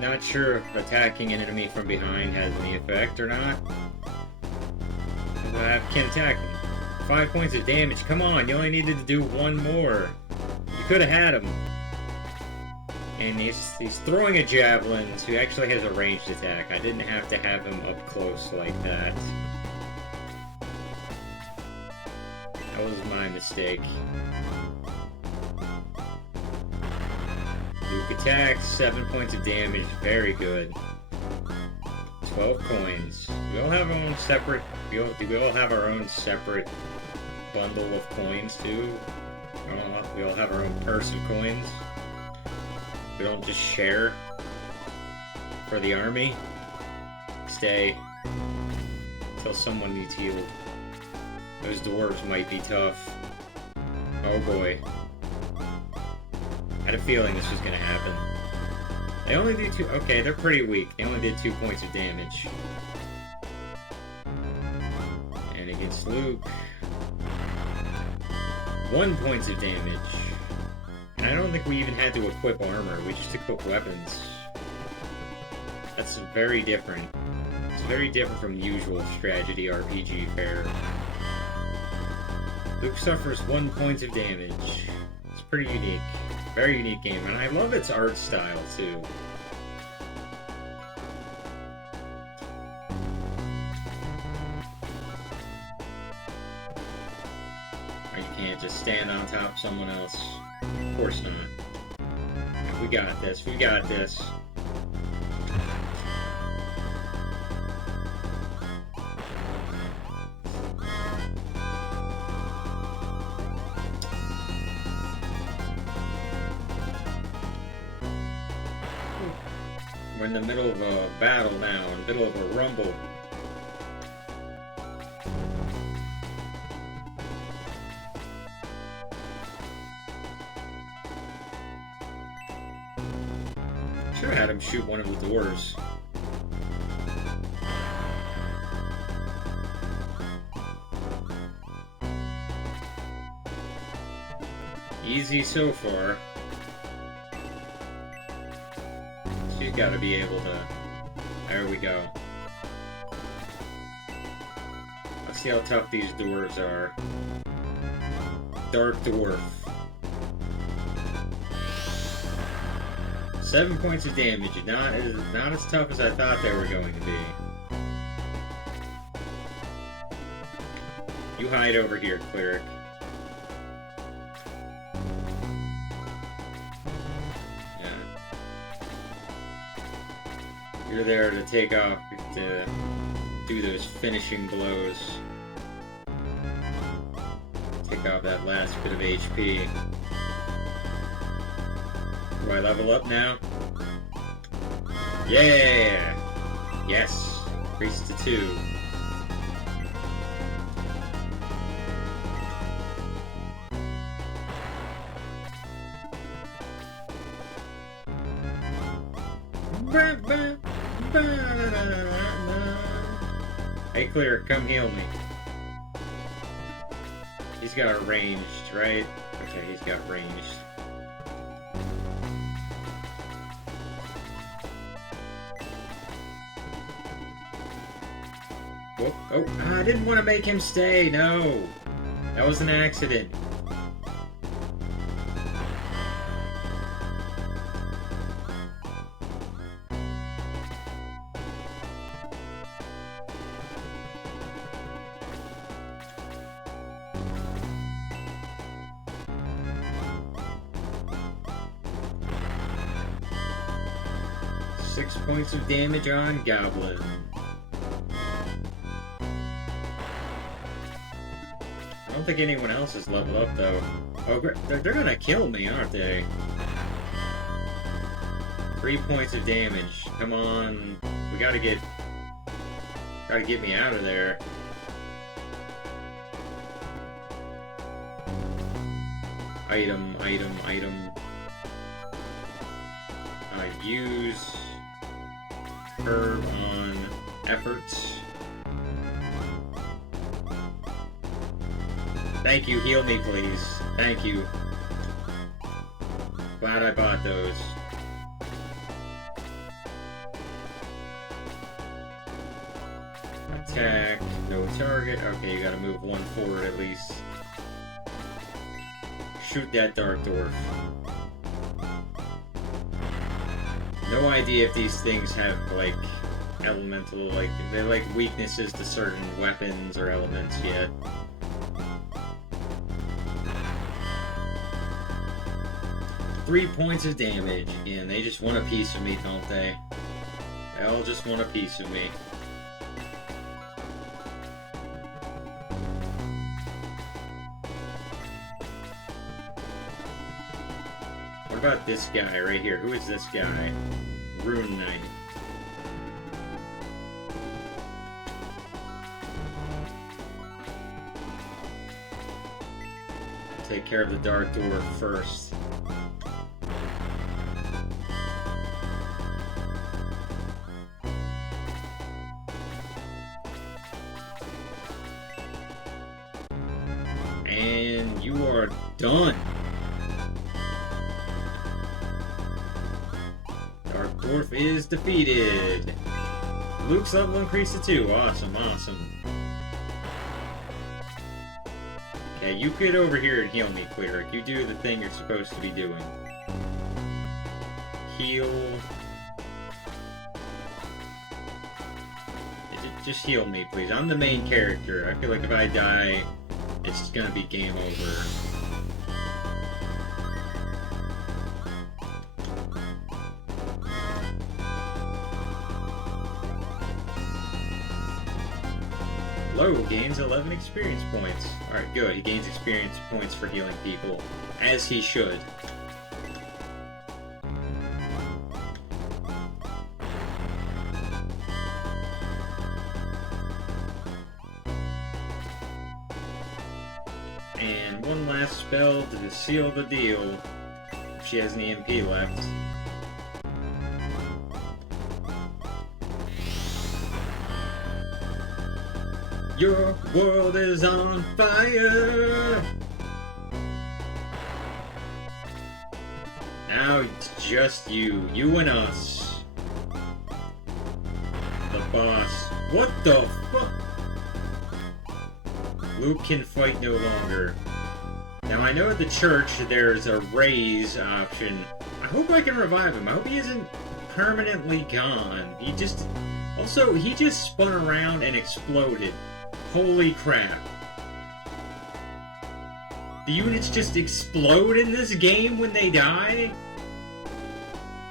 Not sure if attacking an enemy from behind has any effect or not. I can't attack him. 5 points of damage. Come on, you only needed to do one more. You could have had him. And he's throwing a javelin, so he actually has a ranged attack. I didn't have to have him up close like that. That was my mistake. Luke attacks, 7 points of damage, very good. 12 coins. We all have our own separate. Do we all have our own separate bundle of coins too? We all have our own purse of coins. We don't just share for the army. Stay until someone needs healed. Those dwarves might be tough. Oh boy. I had a feeling this was gonna happen. They only do 2. Okay, they're pretty weak. They only did 2 points of damage. And against Luke, 1 point of damage. And I don't think we even had to equip armor. We just equipped weapons. That's very different. It's very different from the usual strategy RPG fare. Luke suffers 1 point of damage. It's pretty unique. Very unique game, and I love its art style, too. You can't just stand on top of someone else. Of course not. We got this, we got this. We're in the middle of a battle now, in the middle of a rumble. Should have had him shoot one of the doors. Easy so far. She's got to be able to... There we go. Let's see how tough these doors are. Dark Dwarf. 7 points of damage. Not as tough as I thought they were going to be. You hide over here, Cleric. You're there to take off, to do those finishing blows. Take off that last bit of HP. Do I level up now? Yeah! Yes! Increase to 2. Hey, Clear, come heal me. He's got ranged, right? Okay, he's got ranged. Whoop. Oh, I didn't want to make him stay, no! That was an accident. Six points of damage on Goblin. I don't think anyone else is leveled up, though. Oh, they're gonna kill me, aren't they? 3 points of damage. Come on. We gotta get me out of there. Item, item, item. Use herb on efforts. Thank you, heal me please. Thank you. Glad I bought those. Attack, no target. Okay, you gotta move 1 forward at least. Shoot that Dark Dwarf. No idea if these things have, like, elemental, like, they're like weaknesses to certain weapons or elements yet. Three points of damage, and they just want a piece of me, don't they? They all just want a piece of me. What about this guy right here? Who is this guy? Rune Knight. Take care of the Dark Dwarf first. And you are done. Dark Dwarf is defeated. Luke's level increased to 2. Awesome, awesome. Okay, you get over here and heal me, Cleric. You do the thing you're supposed to be doing. Heal. Just heal me, please. I'm the main character. I feel like if I die, it's just gonna be game over. Low gains 11 experience points. Alright, good. He gains experience points for healing people. As he should. And one last spell to seal the deal. If she has an EMP left. Your world is on fire! Now it's just you. You and us. The boss. What the fuck? Luke can fight no longer. Now I know at the church there's a raise option. I hope I can revive him. I hope he isn't permanently gone. He just spun around and exploded. Holy crap. The units just explode in this game when they die?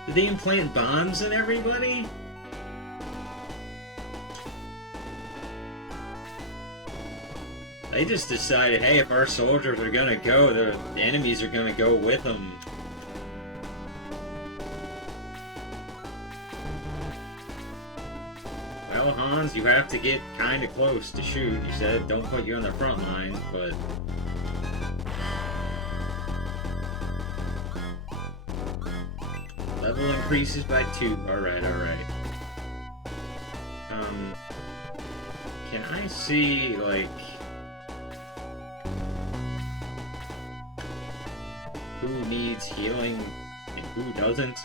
Did they implant bombs in everybody? They just decided, hey, if our soldiers are gonna go, the enemies are gonna go with them. Well, Hans, you have to get kinda close to shoot. You said don't put you on the front lines, but... Level increases by 2. Alright, alright. Can I see, like... who needs healing and who doesn't?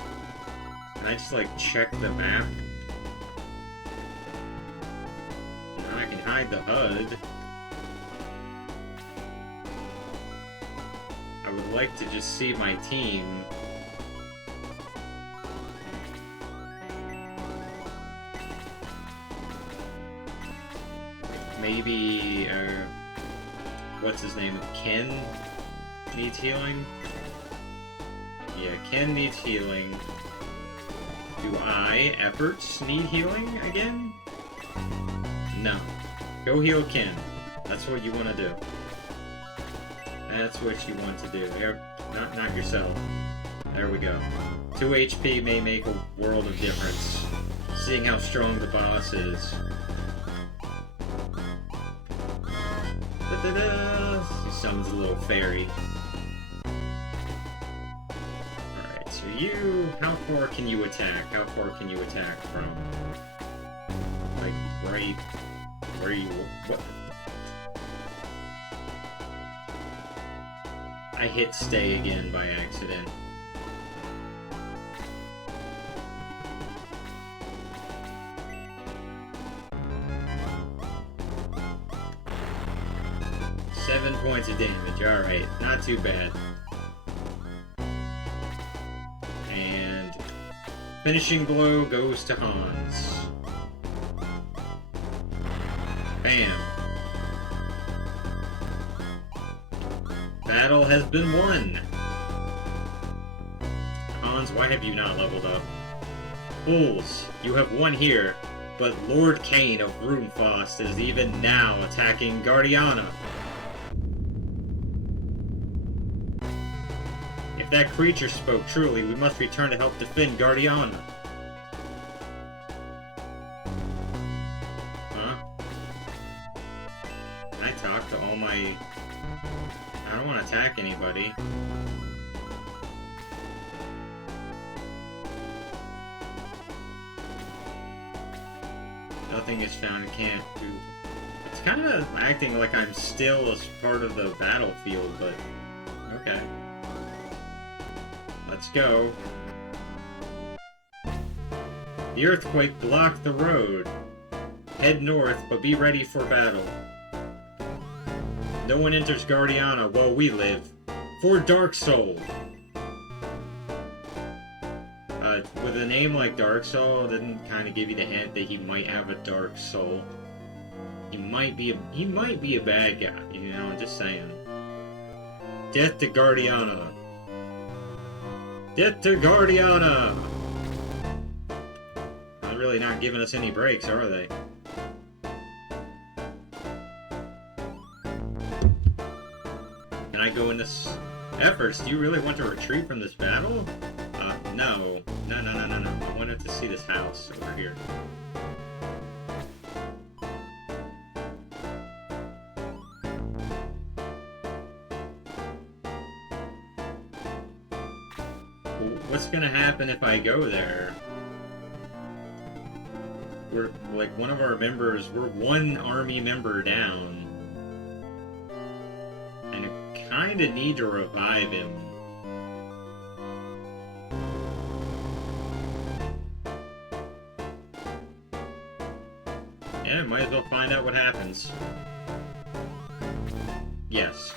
Can I just, like, check the map? Now I can hide the HUD. I would like to just see my team. Maybe, what's his name? Ken needs healing? Yeah, Ken needs healing. Do I, Efforts, need healing again? No. Go heal Ken. That's what you want to do. That's what you want to do. Not yourself. There we go. 2 HP may make a world of difference, seeing how strong the boss is. Da-da-da! He summons a little fairy. Alright, so you... how far can you attack? How far can you attack from? Like, right... where you... what? I hit stay again by accident. Seven points of damage, alright, not too bad. And finishing blow goes to Hans. Bam. Battle has been won. Hans, why have you not leveled up? Fools, you have won here, but Lord Cain of Runefaust is even now attacking Guardiana. If that creature spoke truly, we must return to help defend Guardiana. Huh? Can I talk to all my... I don't want to attack anybody. Nothing is found and can't do... It's kind of acting like I'm still a part of the battlefield, but... okay. Let's go. The earthquake blocked the road. Head north, but be ready for battle. No one enters Guardiana while we live. For Dark Soul. With a name like Dark Soul, didn't kind of give you the hint that he might have a dark soul. He might be a bad guy, you know, just saying. Death to Guardiana. Death to Guardiana! They're really not giving us any breaks, are they? Can I go in this... Efforts, do you really want to retreat from this battle? No. No. I wanted to see this house over here. What's gonna happen if I go there? We're, like, one of our members, we're one army member down. And I kinda need to revive him. Yeah, might as well find out what happens. Yes.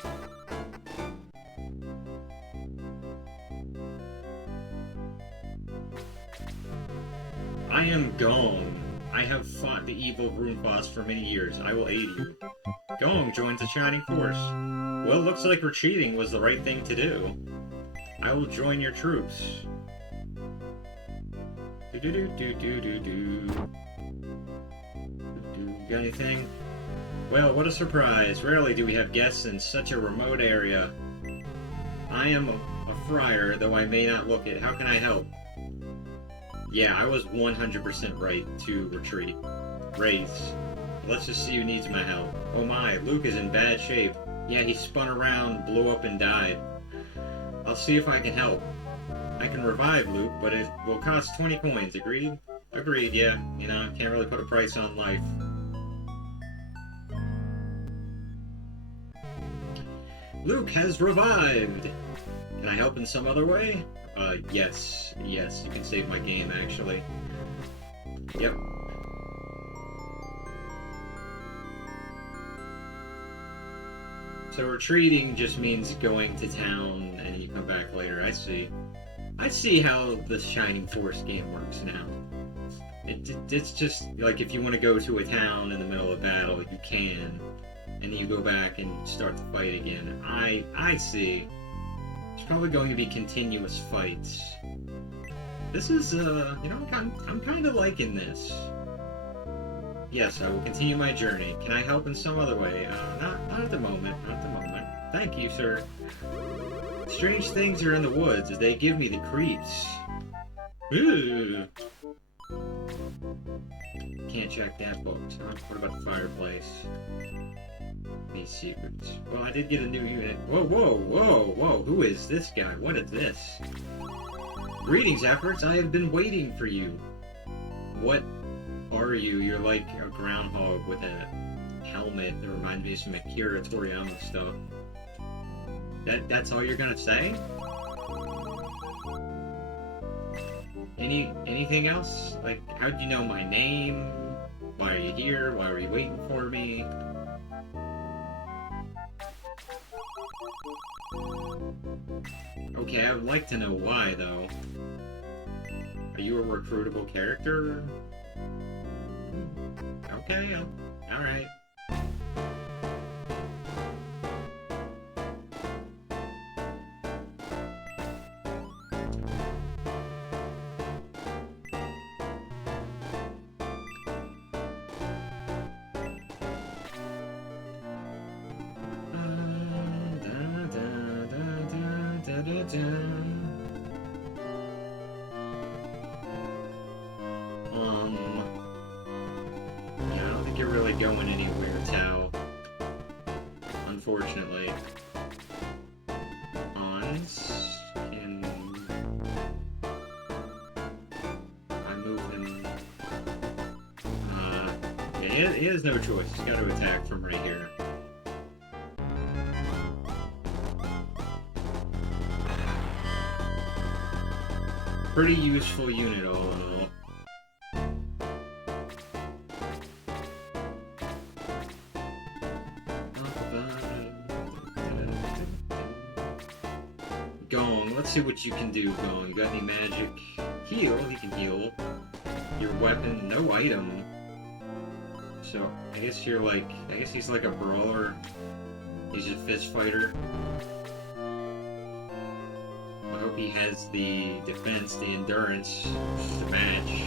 I am Gong. I have fought the evil Runefos for many years. I will aid you. Gong joins the Shining Force. Well, looks like retreating was the right thing to do. I will join your troops. Got anything? Well, what a surprise. Rarely do we have guests in such a remote area. I am a friar, though I may not look it. How can I help? Yeah, I was 100% right to retreat. Wraiths. Let's just see who needs my help. Oh my, Luke is in bad shape. Yeah, he spun around, blew up, and died. I'll see if I can help. I can revive Luke, but it will cost 20 coins. Agreed? Agreed, yeah. You know, can't really put a price on life. Luke has revived! Can I help in some other way? Yes. Yes, you can save my game, actually. Yep. So retreating just means going to town and you come back later. I see. I see how the Shining Force game works now. It's just, like, if you want to go to a town in the middle of battle, you can. And you go back and start the fight again. I see. It's probably going to be continuous fights. This is, you know, I'm kind of liking this. Yes, I will continue my journey. Can I help in some other way? Not at the moment. Not at the moment. Thank you, sir. Strange things are in the woods. They give me the creeps. Ooh. Can't check that box, huh? What about the fireplace? These secrets. Well, I did get a new unit. Whoa. Who is this guy? What is this? Greetings, efforts. I have been waiting for you. What are you? You're like a groundhog with a helmet that reminds me of some Akira Toriyama stuff. That's all you're gonna say? Anything else? Like, how'd you know my name? Why are you here? Why were you waiting for me? Okay, I would like to know why, though. Are you a recruitable character? Okay, alright. Yeah, I don't think you're really going anywhere, Tao. Unfortunately. Hans, can I move him? Yeah, he has no choice. He's got to attack from right here. Pretty useful unit, all in all. see what you can do, Gong. You got any magic? Heal, he can heal. Your weapon, no item. So, I guess you're like, I guess he's like a brawler. He's a fist fighter. I hope he has the defense, the endurance to match.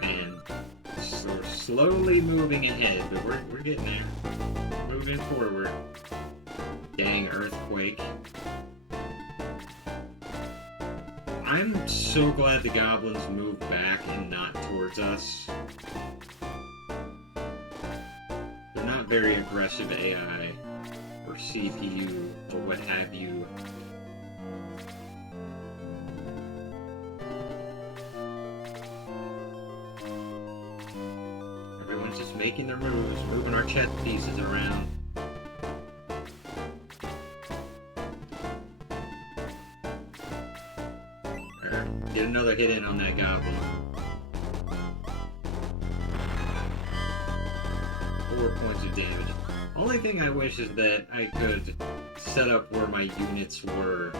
Man, so we're slowly moving ahead, but we're getting there. Moving forward. Dang earthquake. I'm so glad the goblins moved back and not towards us. They're not very aggressive AI or CPU or what have you. Everyone's just making their moves, moving our chess pieces around. Get another hit in on that goblin. 4 points of damage. Only thing I wish is that I could set up where my units were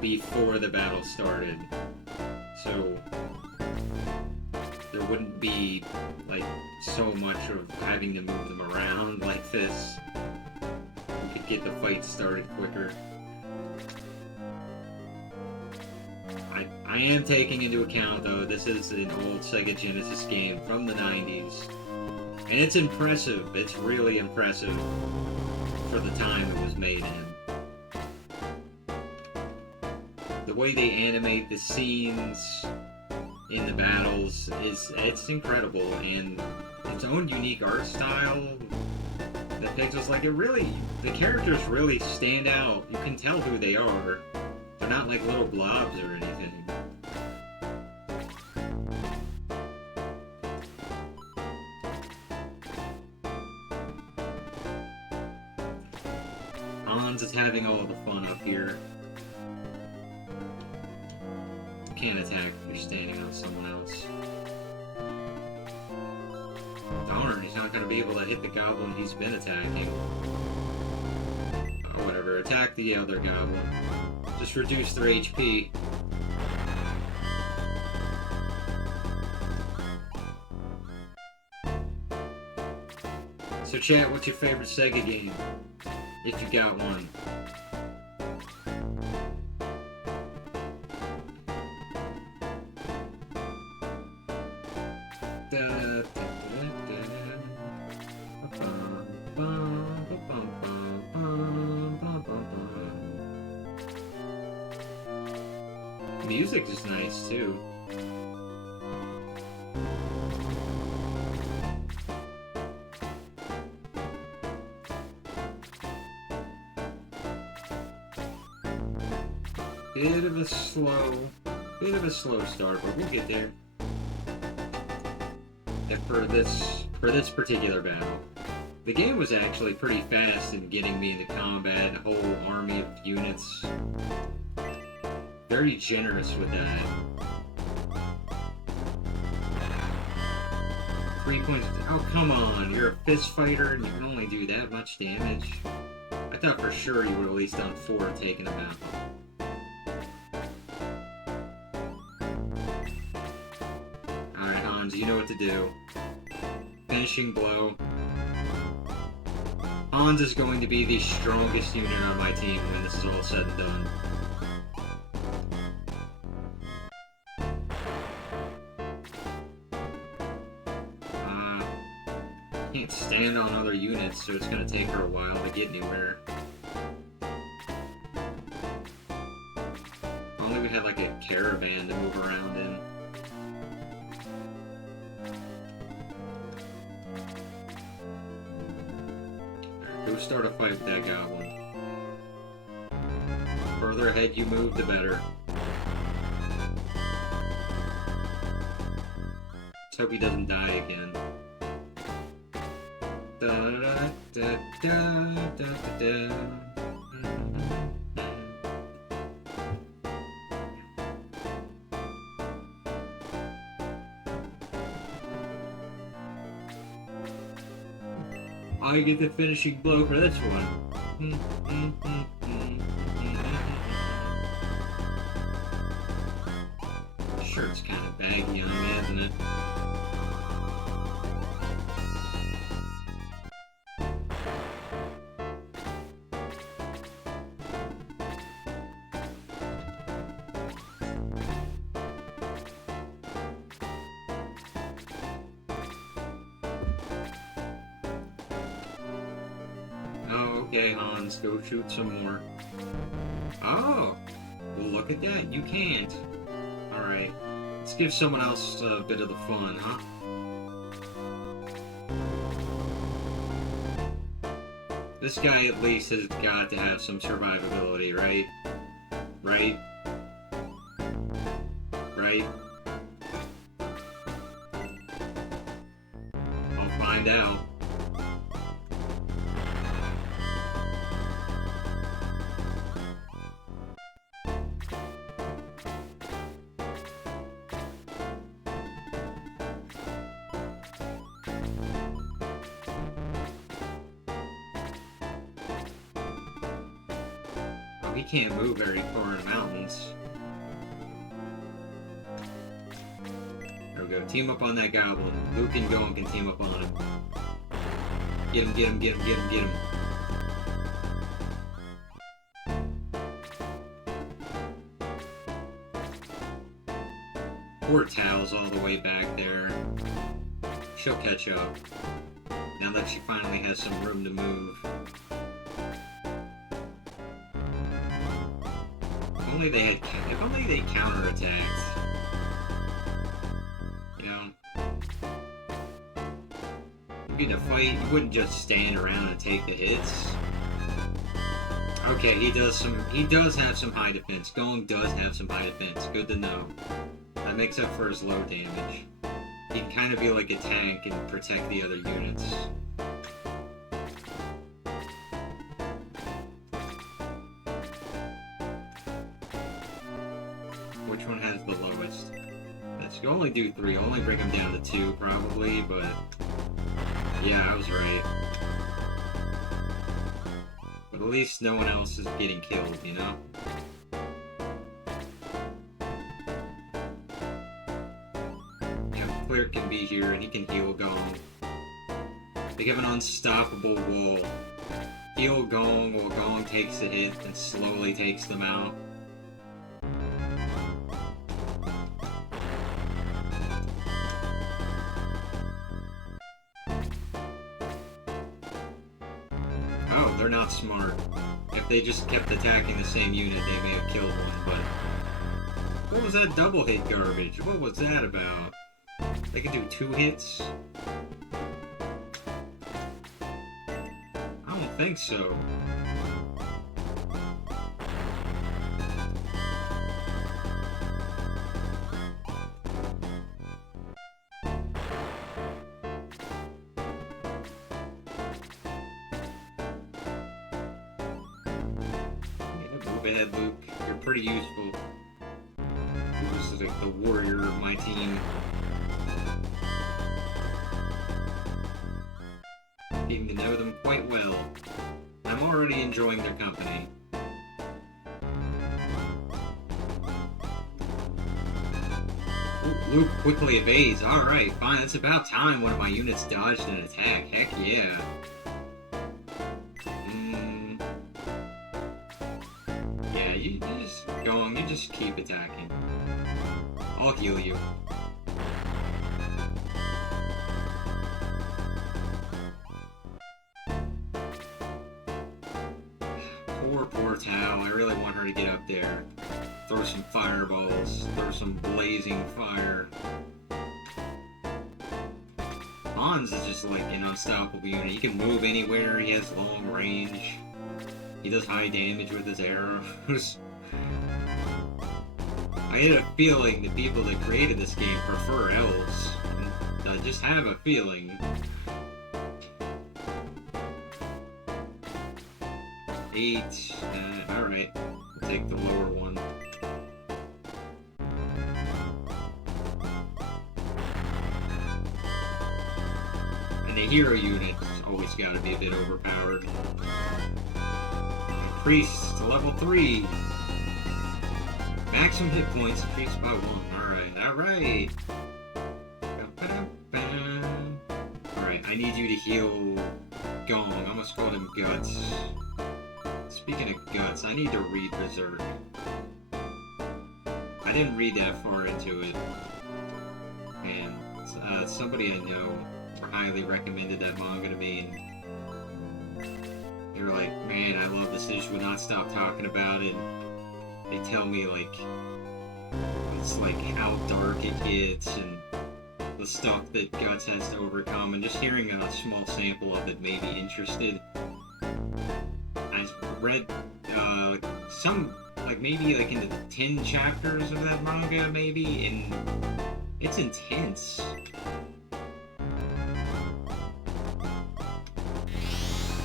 before the battle started. So there wouldn't be like so much of having to move them around like this. We could get the fight started quicker. I am taking into account, though, this is an old Sega Genesis game from the 90s. And it's impressive. It's really impressive for the time it was made in. The way they animate the scenes in the battles it's incredible, and its own unique art style. The pixels, like, the characters really stand out. You can tell who they are. They're not like little blobs or anything. Hans is having all the fun up here. You can't attack if you're standing on someone else. Darn, he's not going to be able to hit the goblin he's been attacking. Oh, whatever, attack the other goblin. Just reduce their HP. So chat, what's your favorite Sega game? If you got one. Music is nice too. Bit of a slow start, but we'll get there. And for this particular battle, the game was actually pretty fast in getting me into combat. A whole army of units. Very generous with that. 3 points. Oh, come on. You're a fist fighter and you can only do that much damage. I thought for sure you would have at least done 4 taking them out. Alright, Hans, you know what to do. Finishing blow. Hans is going to be the strongest unit on my team when this is all said and done. Can't stand on other units, so it's gonna take her a while to get anywhere. If only we had like a caravan to move around in. Go start a fight with that goblin. The further ahead you move, the better. Let's hope he doesn't die again. Da, da, da, da, da, da. I get the finishing blow for this one. Shirt's kind of baggy on me, isn't it? Oh, okay, Hans, go shoot some more. Oh, well, look at that, you can't. Alright, let's give someone else a bit of the fun, huh? This guy at least has got to have some survivability, right? Right? Right? I'll find out. He can't move very far in the mountains. There we go. Team up on that goblin. Luke and Gon can team up on him. Get him, get him, get him, get him, get him. Poor Tal's all the way back there. She'll catch up. Now that she finally has some room to move. If only they counterattacked. You know, you get a fight, you wouldn't just stand around and take the hits. Okay, he does have some high defense. Gon does have some high defense. Good to know. That makes up for his low damage. He can kind of be like a tank and protect the other units. Which one has the lowest? Let's only do 3. I'll only bring him down to 2 probably, but yeah, I was right. But at least no one else is getting killed, you know? Yeah, Cleric can be here and he can heal Gon. They have an unstoppable wall. Heal Gon while Gon takes a hit and slowly takes them out. Oh, they're not smart. If they just kept attacking the same unit, they may have killed one, but... What was that double hit garbage? What was that about? They could do 2 hits? I don't think so. Move ahead, Luke. You're pretty useful. This is like the warrior of my team. Getting to know them quite well. I'm already enjoying their company. Ooh, Luke quickly evades. Alright, fine. It's about time one of my units dodged an attack. Heck yeah. You just keep attacking. I'll heal you. Poor Tal. I really want her to get up there. Throw some fireballs. Throw some blazing fire. Hans is just like an unstoppable unit. He can move anywhere. He has long range. He does high damage with his arrows. I had a feeling the people that created this game prefer elves. I just have a feeling. Eight. Alright. We'll take the lower one. And the hero unit is always that's gotta be a bit overpowered. Priest to level 3. Maximum hit points increased by 1. Alright. Alright, I need you to heal Gong. I'm gonna call him Guts. Speaking of Guts, I need to read Berserk. I didn't read that far into it. And somebody I know highly recommended that manga to me, and they were like, man, I love this issue, will not stop talking about it. They tell me, like, it's like how dark it gets, and the stuff that Guts has to overcome, and just hearing a small sample of it made me interested. I read, some, like, maybe, like, into the 10 chapters of that manga, maybe, and it's intense.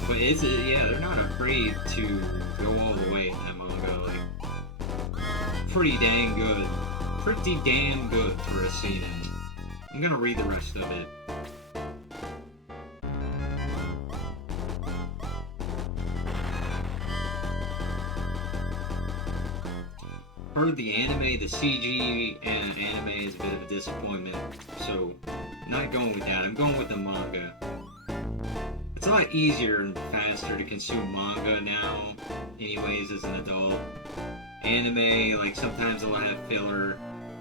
But yeah, they're not afraid to go all the way in that manga, like, pretty dang good. Pretty damn good for a seinen. I'm gonna read the rest of it. For the anime, the CG and anime is a bit of a disappointment, so not going with that. I'm going with the manga. It's a lot easier and faster to consume manga now, anyways, as an adult. Anime, like, sometimes they'll have filler,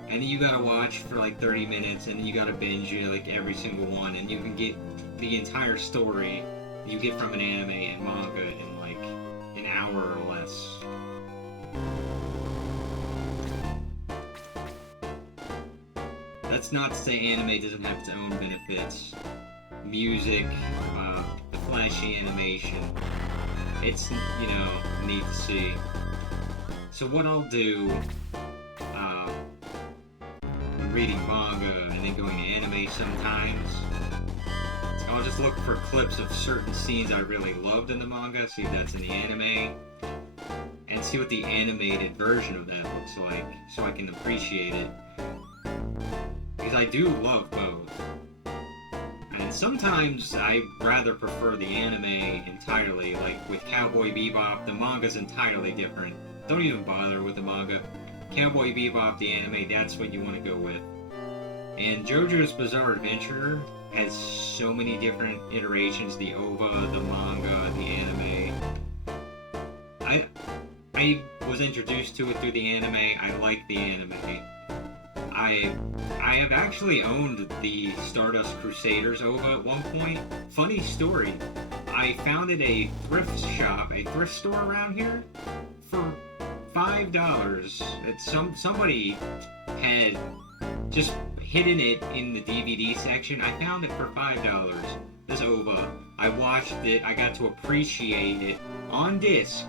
and you gotta watch for like 30 minutes, and then you gotta binge it, like, every single one, and you can get the entire story you get from an anime and manga in like an hour or less. That's not to say anime doesn't have its own benefits. Music, the flashy animation. It's, you know, neat to see. So what I'll do, when reading manga and then going to anime sometimes, I'll just look for clips of certain scenes I really loved in the manga, see if that's in the anime, and see what the animated version of that looks like, so I can appreciate it. Because I do love both. And sometimes I rather prefer the anime entirely, like with Cowboy Bebop, the manga's entirely different. Don't even bother with the manga. Cowboy Bebop, the anime, that's what you want to go with. And JoJo's Bizarre Adventure has so many different iterations, the OVA, the manga, the anime. I was introduced to it through the anime. I like the anime. I have actually owned the Stardust Crusaders OVA at one point. Funny story. I found it a thrift shop, a thrift store around here, for $5. Somebody had just hidden it in the DVD section. I found it for $5. This OVA. I watched it. I got to appreciate it on disc.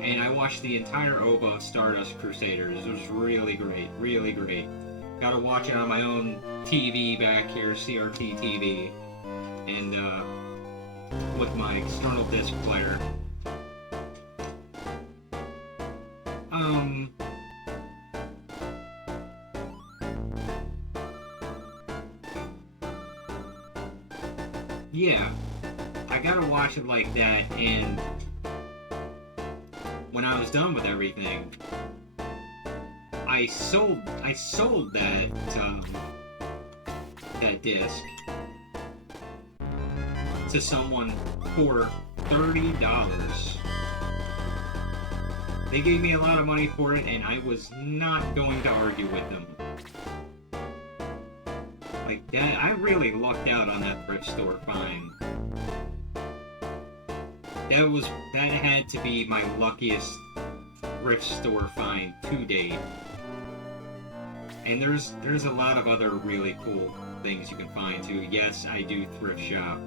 And I watched the entire OVA of Stardust Crusaders. It was really great. Really great. Got to watch it on my own TV back here, CRT TV. And, with my external disc player. Yeah, I gotta watch it like that, and when I was done with everything, I sold that, that disc to someone for $30. They gave me a lot of money for it, and I was not going to argue with them. Like that, I really lucked out on that thrift store find. That had to be my luckiest thrift store find to date. And there's a lot of other really cool things you can find too. Yes, I do thrift shop.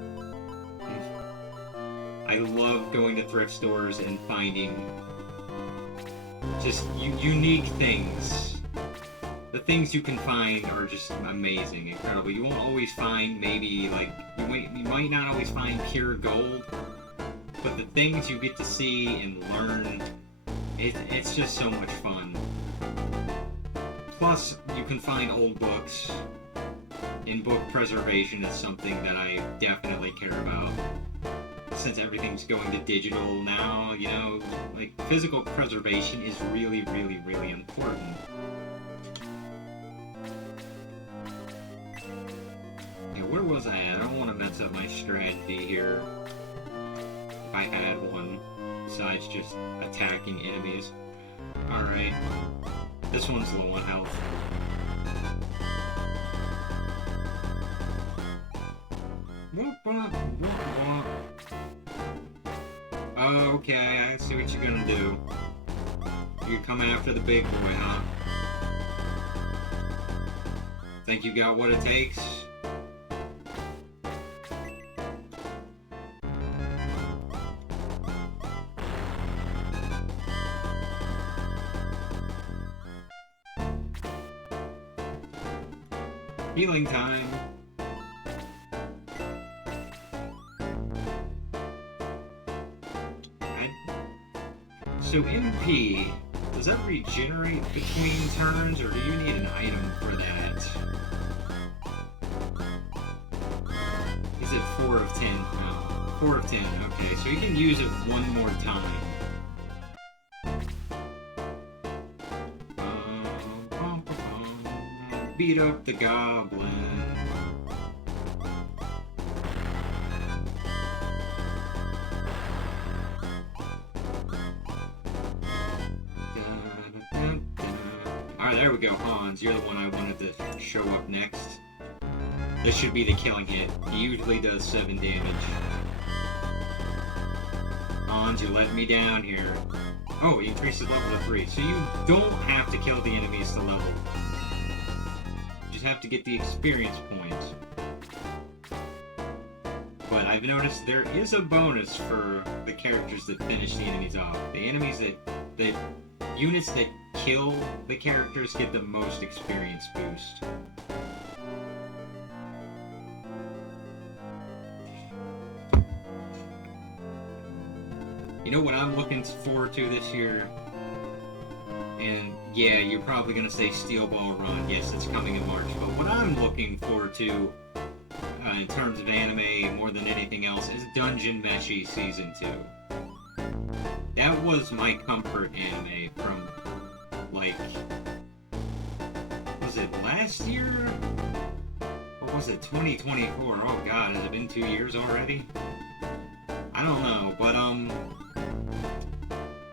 I love going to thrift stores and finding just unique things. The things you can find are just amazing, incredible. You won't always find maybe like you might not always find pure gold, but the things you get to see and learn, it's just so much fun. Plus, you can find old books in book preservation is something that I definitely care about. Since everything's going to digital now, you know, like, physical preservation is really, really, really important. Yeah, where was I at? I don't want to mess up my strategy here. If I had one, besides just attacking enemies. Alright. This one's low on health. Okay, I see what you're gonna do. You're coming after the big boy, huh? Think you got what it takes? Healing time. So MP, does that regenerate between turns, or do you need an item for that? Is it 4 of 10? No. 4 of 10, okay, so you can use it one more time. Beat up the goblin. Alright, there we go, Hans. You're the one I wanted to show up next. This should be the killing hit. He usually does 7 damage. Hans, you're letting me down here. Oh, he increases level to 3. So you don't have to kill the enemies to level. You just have to get the experience points. But I've noticed there is a bonus for the characters that finish the enemies off. The enemies that units that kill the characters get the most experience boost. You know what I'm looking forward to this year? And yeah, you're probably gonna say Steel Ball Run. Yes, it's coming in March. But what I'm looking forward to, in terms of anime more than anything else, is Dungeon Meshi Season 2. That was my comfort anime from, like, was it last year? Or was it 2024? Oh god, has it been 2 years already? I don't know, but,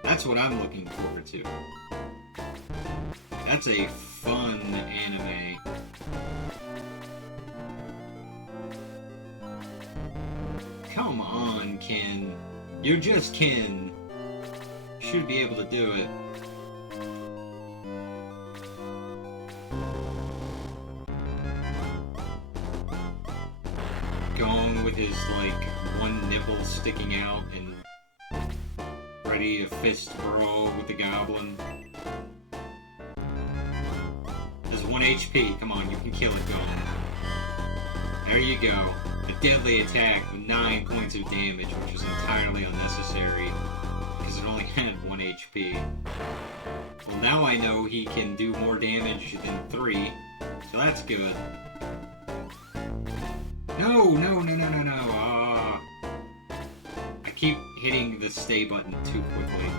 that's what I'm looking forward to. That's a fun anime. Come on, Ken. You're just Ken. Should be able to do it. Going with his, like, one nipple sticking out and ready to fist brawl with the goblin. There's 1 HP. Come on, you can kill it, Golem. There you go. A deadly attack with 9 points of damage, which was entirely unnecessary because it only had 1 HP. Well, now I know he can do more damage than 3, so that's good. No! Ah. I keep hitting the stay button too quickly.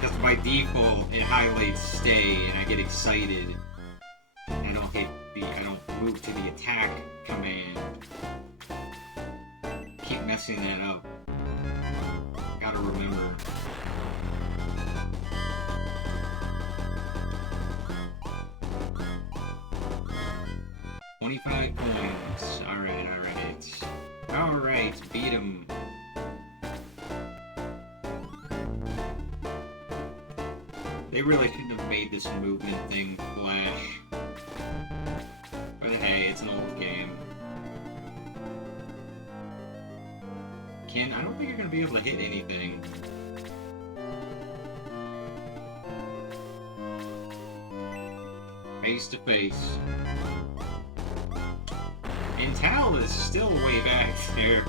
Because by default, it highlights stay, and I get excited. And I don't move to the attack command. Keep messing that up. Gotta remember. $25 points. Alright, beat him. They really shouldn't have made this movement thing flash. But hey, it's an old game. Ken, I don't think you're gonna be able to hit anything. Face to face. And Tal is still way back there.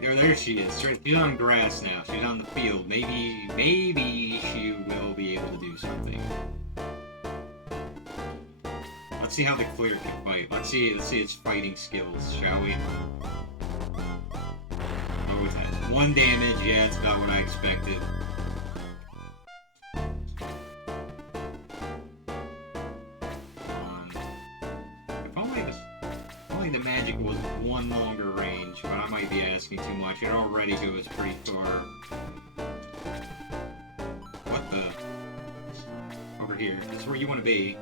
There she is. She's on grass now. She's on the field. Maybe she will be able to do something. see how the clear can fight. Let's see its fighting skills, shall we? Oh, it has 1 damage. Yeah, it's about what I expected. The magic was 1 longer range, but I might be asking too much. It already goes pretty far. What the? Over here. That's where you want to be.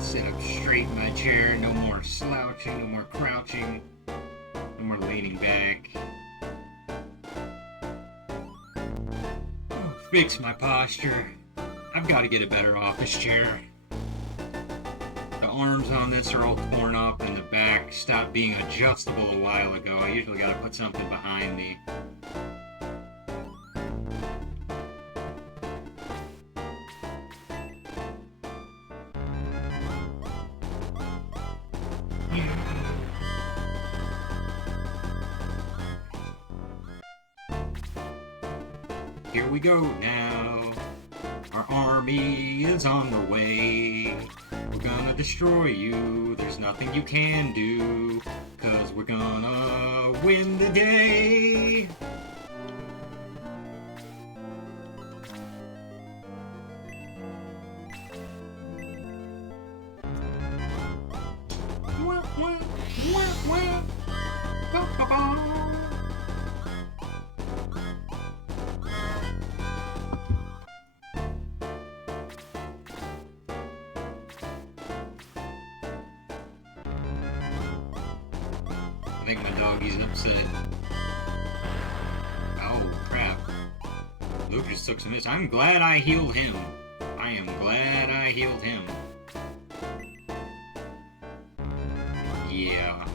Sit up straight in my chair. No more slouching, no more crouching, no more leaning back. Fix my posture. I've got to get a better office chair. The arms on this are all torn up and the back stopped being adjustable a while ago. I usually got to put something behind me. Here we go now. Our army is on the way. We're gonna destroy you. There's nothing you can do. 'Cause we're gonna win the day. Wah, wah, wah, wah. Ba, ba, ba. I think my doggy's upset. Oh, crap. Luke just took some hits. I'm glad I healed him. I am glad I healed him. Yeah.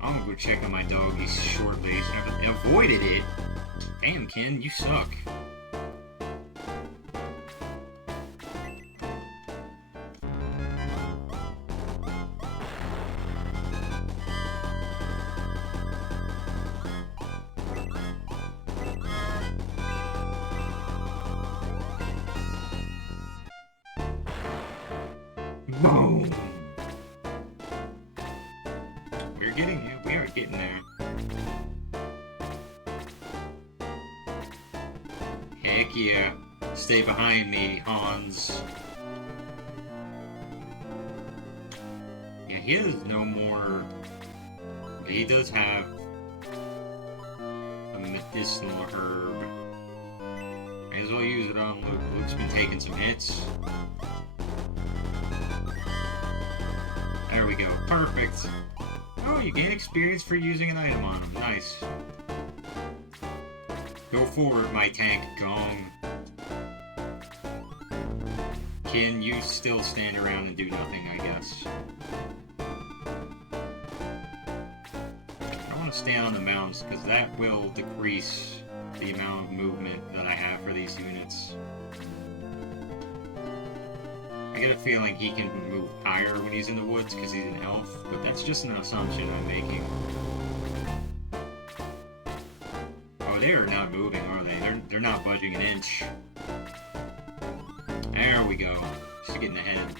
I'm gonna go check on my doggy shortly. I avoided it. Damn, Ken, you suck. Boom! We're getting it. We are getting there. Heck yeah. Stay behind me, Hans. Yeah, he has no more... He does have a medicinal herb. May as well use it on Luke. Luke's been taking some hits. There we go. Perfect. Oh, you gain experience for using an item on him. Nice. Go forward, my tank Gong. Can you still stand around and do nothing, I guess? I want to stand on the mounts, because that will decrease the amount of movement that I have for these units. I get a feeling he can move higher when he's in the woods because he's an elf, but that's just an assumption I'm making. Oh, they are not moving, are they? They're not budging an inch. There we go. Just getting ahead.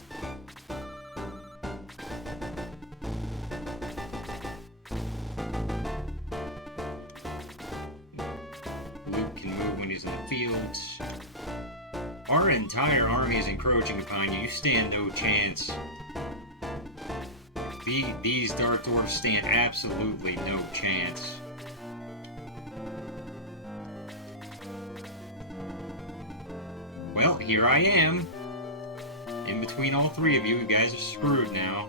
Luke can move when he's in the fields. Our entire army is encroaching upon you. You stand no chance. These Dark Dwarves stand absolutely no chance. Well, here I am. In between all three of you. You guys are screwed now.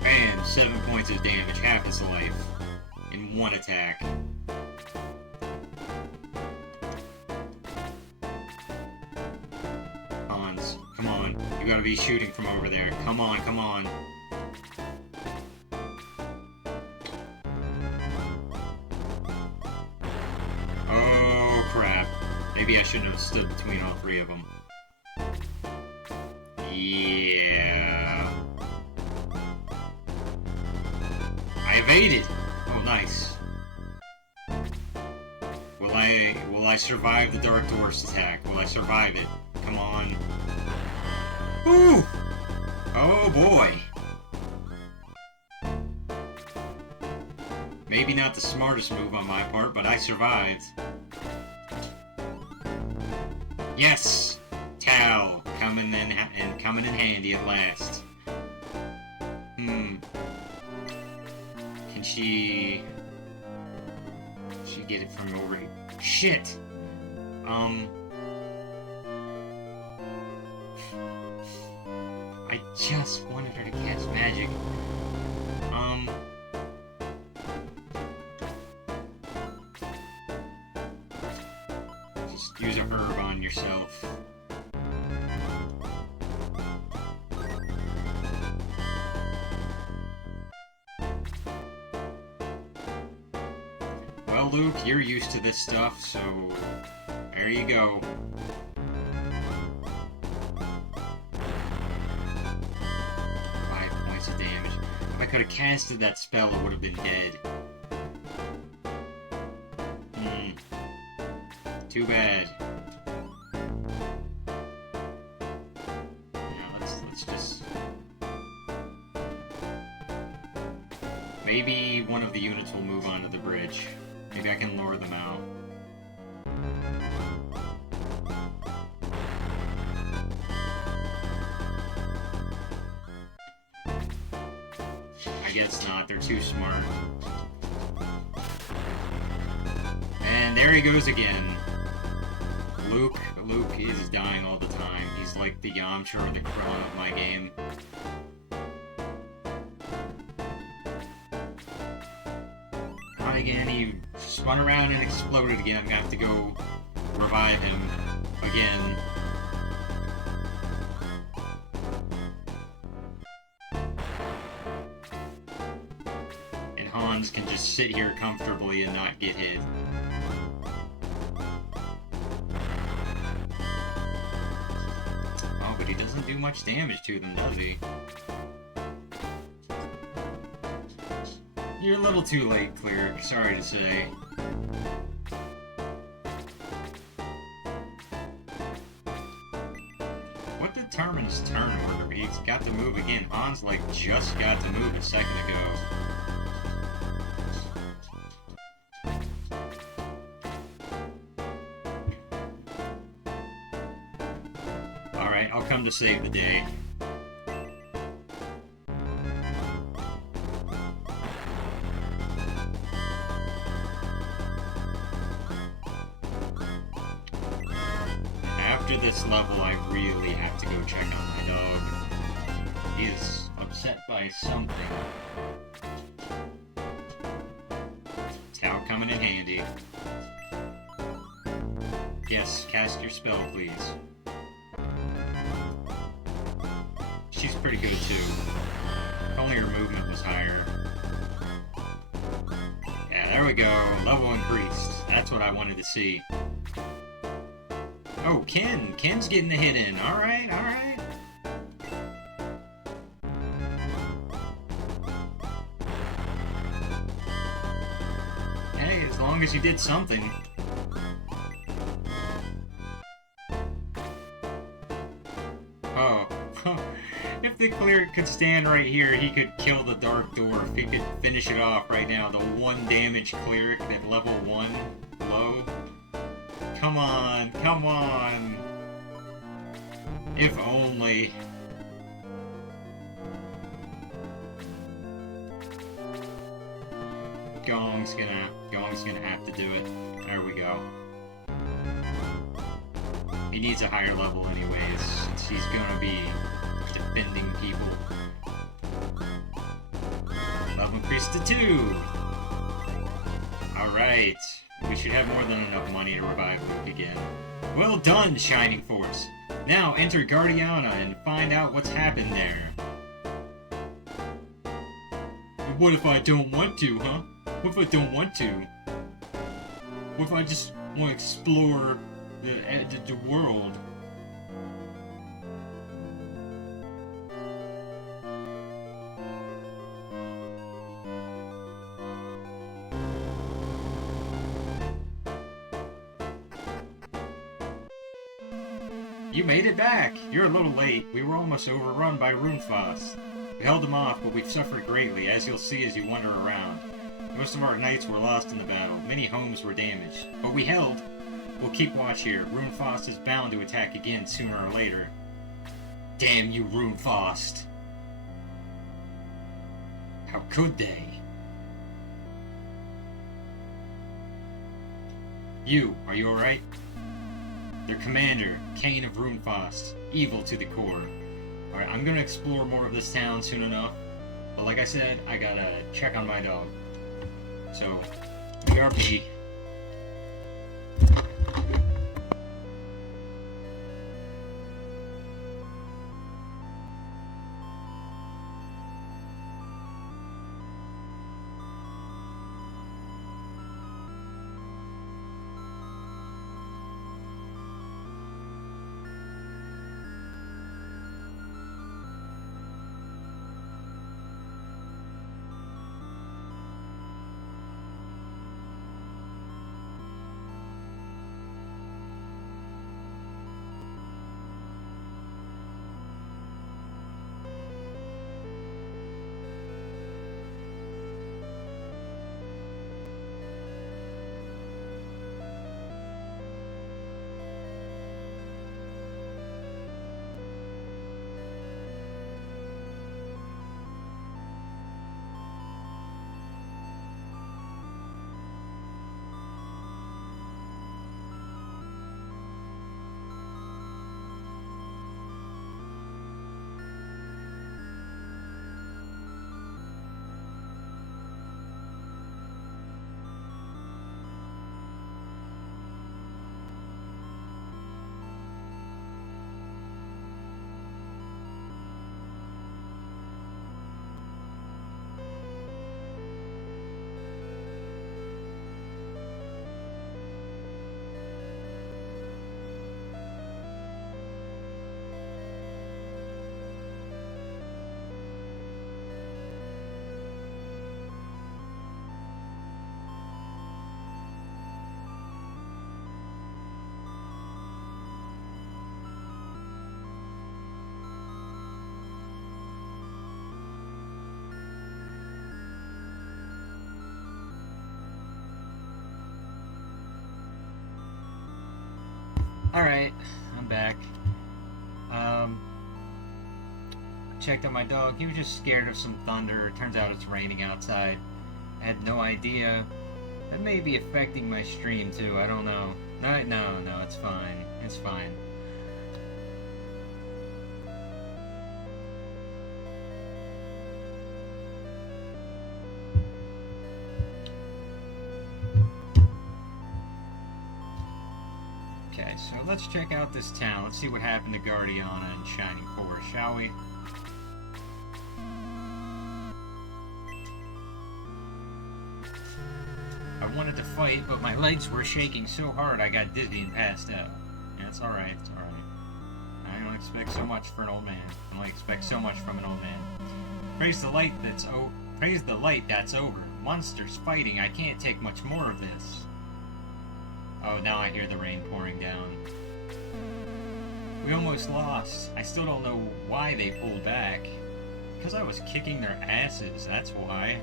Bam! 7 points of damage, half its life. In one attack. Hans, come on. You gotta be shooting from over there. Come on, come on. Maybe I shouldn't have stood between all three of them. Yeah. I evaded! Oh, nice. Will I survive the Dark Dwarf's attack? Will I survive it? Come on. Ooh! Oh boy. Maybe not the smartest move on my part, but I survived. Yes! Tal! Coming in handy at last. Can she get it from over here? Shit! I just wanted her to cast magic. Just use a herb on yourself. Well, Luke, you're used to this stuff, so there you go. Of damage. If I could have casted that spell, it would have been dead. Too bad. Now let's just... Maybe one of the units will move onto the bridge. Maybe I can lure them out. I guess not, they're too smart. And there he goes again. Luke is dying all the time. He's like the Yamcha or the Krillin of my game. Not again, he spun around and exploded again. I'm gonna have to go revive him again. Hans can just sit here comfortably and not get hit. Oh, but he doesn't do much damage to them, does he? You're a little too late, Cleric. Sorry to say. What determines turn order? He's got to move again. Hans, like, just got to move a second ago. I'll come to save the day. After this level, I really have to go check on my dog. He is upset by something. Tau coming in handy. Yes, cast your spell, please. She's pretty good too. If only her movement was higher. Yeah, there we go. Level increased. That's what I wanted to see. Oh, Ken! Ken's getting the hit in. Alright, alright. Hey, as long as you did something. Oh. If the Cleric could stand right here, he could kill the Dark Dwarf. He could finish it off right now. The 1 damage Cleric at level 1 low. Come on, come on. If only. Gong's gonna have to do it. There we go. He needs a higher level anyways, since he's gonna be defending people. Level increased to 2! Alright. We should have more than enough money to revive Luke again. Well done, Shining Force! Now enter Guardiana and find out what's happened there. But what if I don't want to, huh? What if I don't want to? What if I just want to explore the world? You made it back! You're a little late. We were almost overrun by Runefaust. We held them off, but we've suffered greatly, as you'll see as you wander around. Most of our knights were lost in the battle. Many homes were damaged. But we held. We'll keep watch here. Runefaust is bound to attack again sooner or later. Damn you, Runefaust! How could they? You, are you alright? Their commander, Kane of Runefaust, evil to the core. Alright, I'm gonna explore more of this town soon enough. But like I said, I gotta check on my dog. So, BRB. Alright, I'm back. Checked on my dog. He was just scared of some thunder. It turns out it's raining outside. I had no idea. That may be affecting my stream too. I don't know. No, it's fine. It's fine. Okay, so let's check out this town. Let's see what happened to Guardiana and Shining Forest, shall we? I wanted to fight, but my legs were shaking so hard I got dizzy and passed out. Yeah, it's alright, it's alright. I don't expect so much for an old man. I don't expect so much from an old man. Praise the light that's over. Monsters fighting, I can't take much more of this. Oh, now I hear the rain pouring down. We almost lost. I still don't know why they pulled back. Because I was kicking their asses, that's why.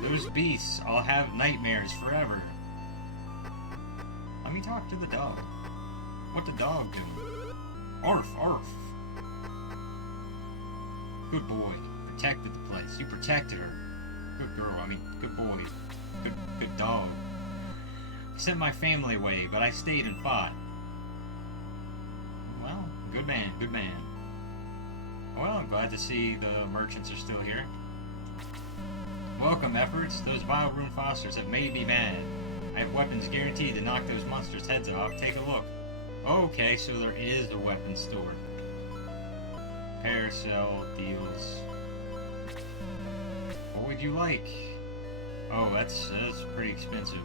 Those beasts, I'll have nightmares forever. Let me talk to the dog. What the dog doing? Arf, arf. Good boy. Protected the place. You protected her. Good girl. I mean, good boy. Good dog. I sent my family away, but I stayed and fought. Well, good man, good man. Well, I'm glad to see the merchants are still here. Welcome, efforts. Those vile Runefausters have made me mad. I have weapons guaranteed to knock those monsters' heads off. Take a look. Okay, so there is a weapons store. Paracel deals. What would you like? Oh, that's pretty expensive.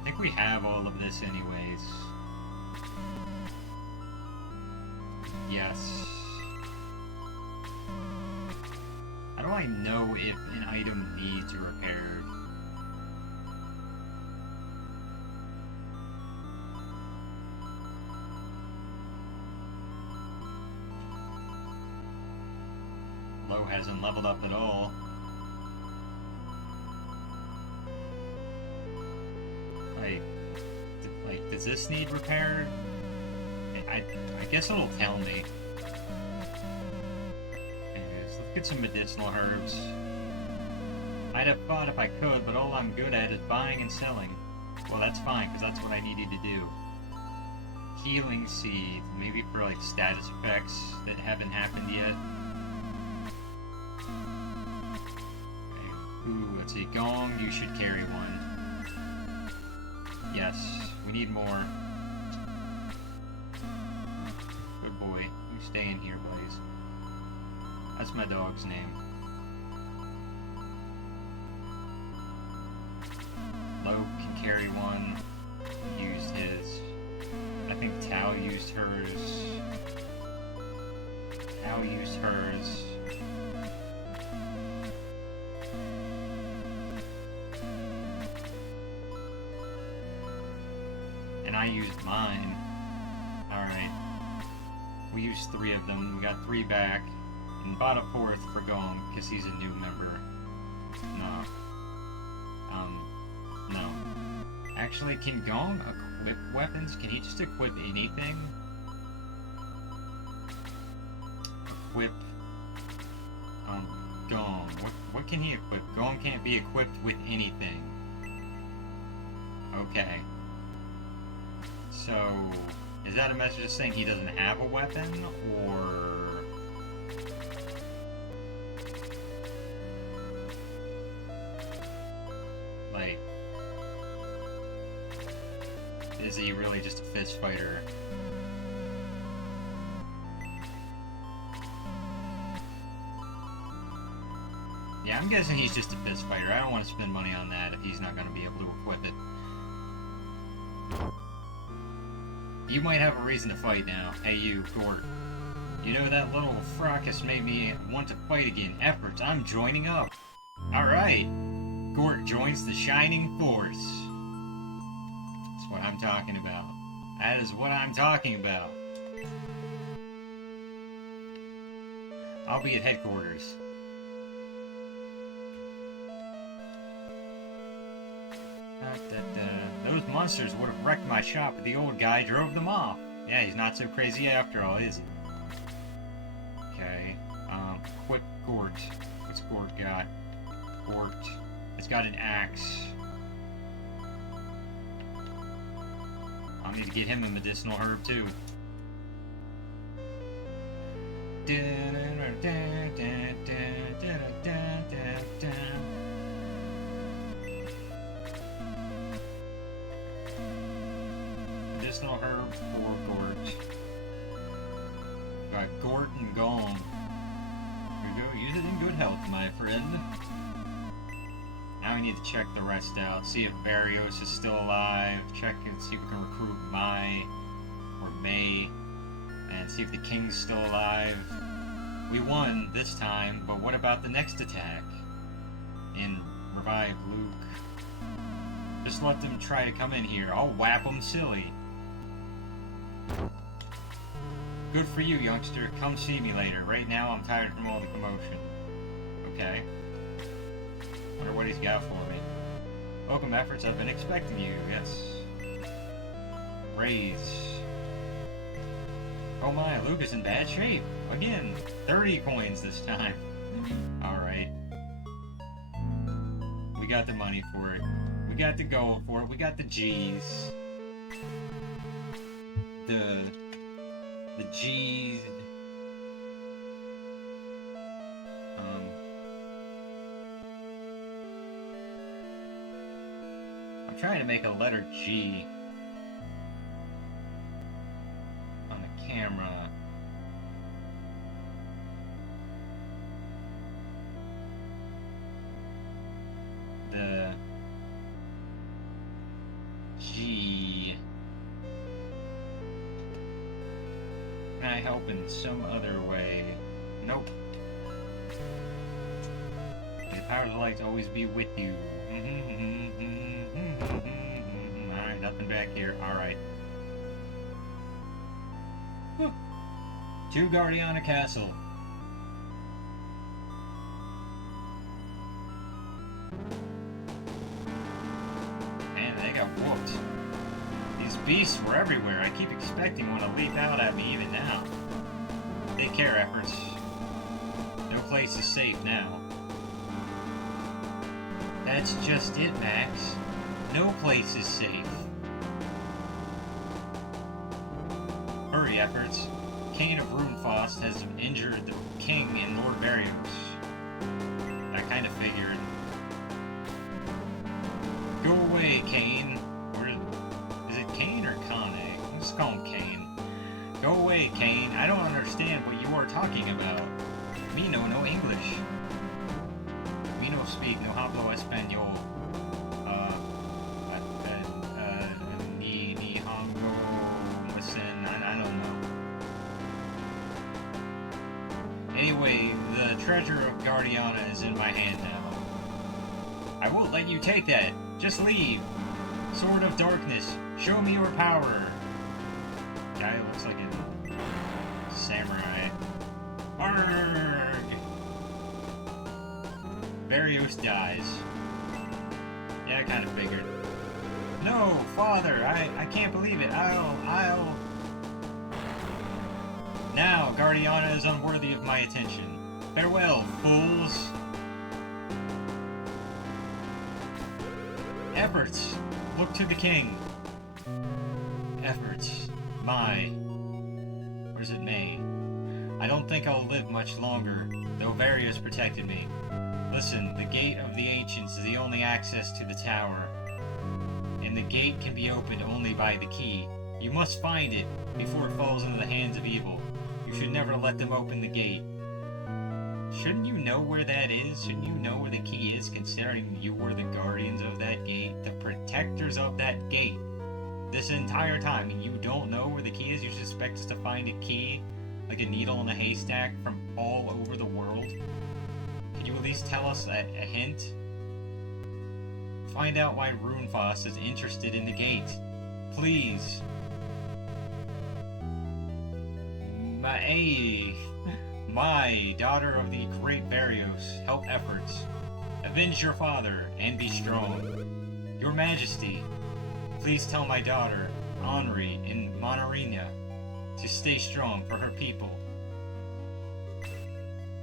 I think we have all of this anyways. Yes. I do I know if an item needs repaired? Lo hasn't leveled up at all. Like, does this need repaired? I guess it'll tell me. Anyways, let's get some medicinal herbs. I'd have thought if I could, but all I'm good at is buying and selling. Well, that's fine, because that's what I needed to do. Healing seed, maybe for like status effects that haven't happened yet. Okay. Ooh, let's see. Gong, you should carry one. Yes, we need more. Good boy. You stay in here, Blaze. That's my dog's name. Lo can carry one. He used his. I think Tao used hers. Tao used hers. And I used mine. Alright. We used 3 of them. We got 3 back. And bought a 4th for Gong, because he's a new member. No. No. Actually, can Gong equip weapons? Can he just equip anything? Equip... Gong. What can he equip? Gong can't be equipped with anything. Okay. So, is that a message saying he doesn't have a weapon, or... like... is he really just a fist fighter? Yeah, I'm guessing he's just a fist fighter. I don't want to spend money on that if he's not going to be able to equip it. You might have a reason to fight now. Hey you, Gort. You know that little fracas made me want to fight again. Efforts, I'm joining up. Alright. Gort joins the Shining Force. That's what I'm talking about. That is what I'm talking about. I'll be at headquarters. Those monsters would have wrecked my shop, but the old guy drove them off. Yeah, he's not so crazy after all, is he? Okay, equip Gort. What's Gort got? Gort. It's got an axe. I'll need to get him a medicinal herb, too. Medicinal herb for Gort. Got Gort and Gong. Here we go. Use it in good health, my friend. Now we need to check the rest out. See if Barrios is still alive. Check and see if we can recruit Mai or May. And see if the King's still alive. We won this time, but what about the next attack? And revive Luke. Just let them try to come in here. I'll whap them silly. Good for you, youngster. Come see me later. Right now, I'm tired from all the commotion. Okay. Wonder what he's got for me. Welcome, efforts. I've been expecting you. Yes. Raise. Oh my, Luke is in bad shape. Again, 30 coins this time. Alright. We got the money for it. We got the gold for it. We got the G's. The G's. I'm trying to make a letter G on the camera. The G. Can I help in some other way? Nope. power of the lights always be with you. Alright, nothing back here. Alright. To Guardiana Castle. Man, they got whooped. These beasts were everywhere. I keep expecting one to leap out at me even now. Take care, efforts. No place is safe now. That's just it, Max. No place is safe. Hurry, efforts. Cain of Runefaust has injured the king and Lord Varios. I kind of figured. Go away, Cain. Or is it Cain or Kane? Let's call him Cain. Go away, Cain. I don't understand what you are talking about. Me no English. Me no speak no hablo español. Ni hongo, listen, I don't know. Anyway, the treasure of Guardiana is in my hand now. I won't let you take that. Just leave. Sword of Darkness, show me your power. Guy looks like a samurai. Arrgh! Varios dies. Yeah, I kind of figured. No, father, I can't believe it. I'll... Now, Guardiana is unworthy of my attention. Farewell, fools. Efforts, look to the king. Efforts, my... Or is it May? I don't think I'll live much longer, though Varios protected me. Listen, the Gate of the Ancients is the only access to the tower, and the gate can be opened only by the key. You must find it before it falls into the hands of evil. You should never let them open the gate. Shouldn't you know where that is? Shouldn't you know where the key is, considering you were the guardians of that gate, the protectors of that gate? This entire time, and you don't know where the key is? You suspect us to find a key, like a needle in a haystack, from all over the world? Could you at least tell us a hint? Find out why Runefaust is interested in the gate. Please. My daughter of the great Varios, help efforts. Avenge your father, and be strong. Your Majesty, please tell my daughter, Henri, in Monarina, to stay strong for her people.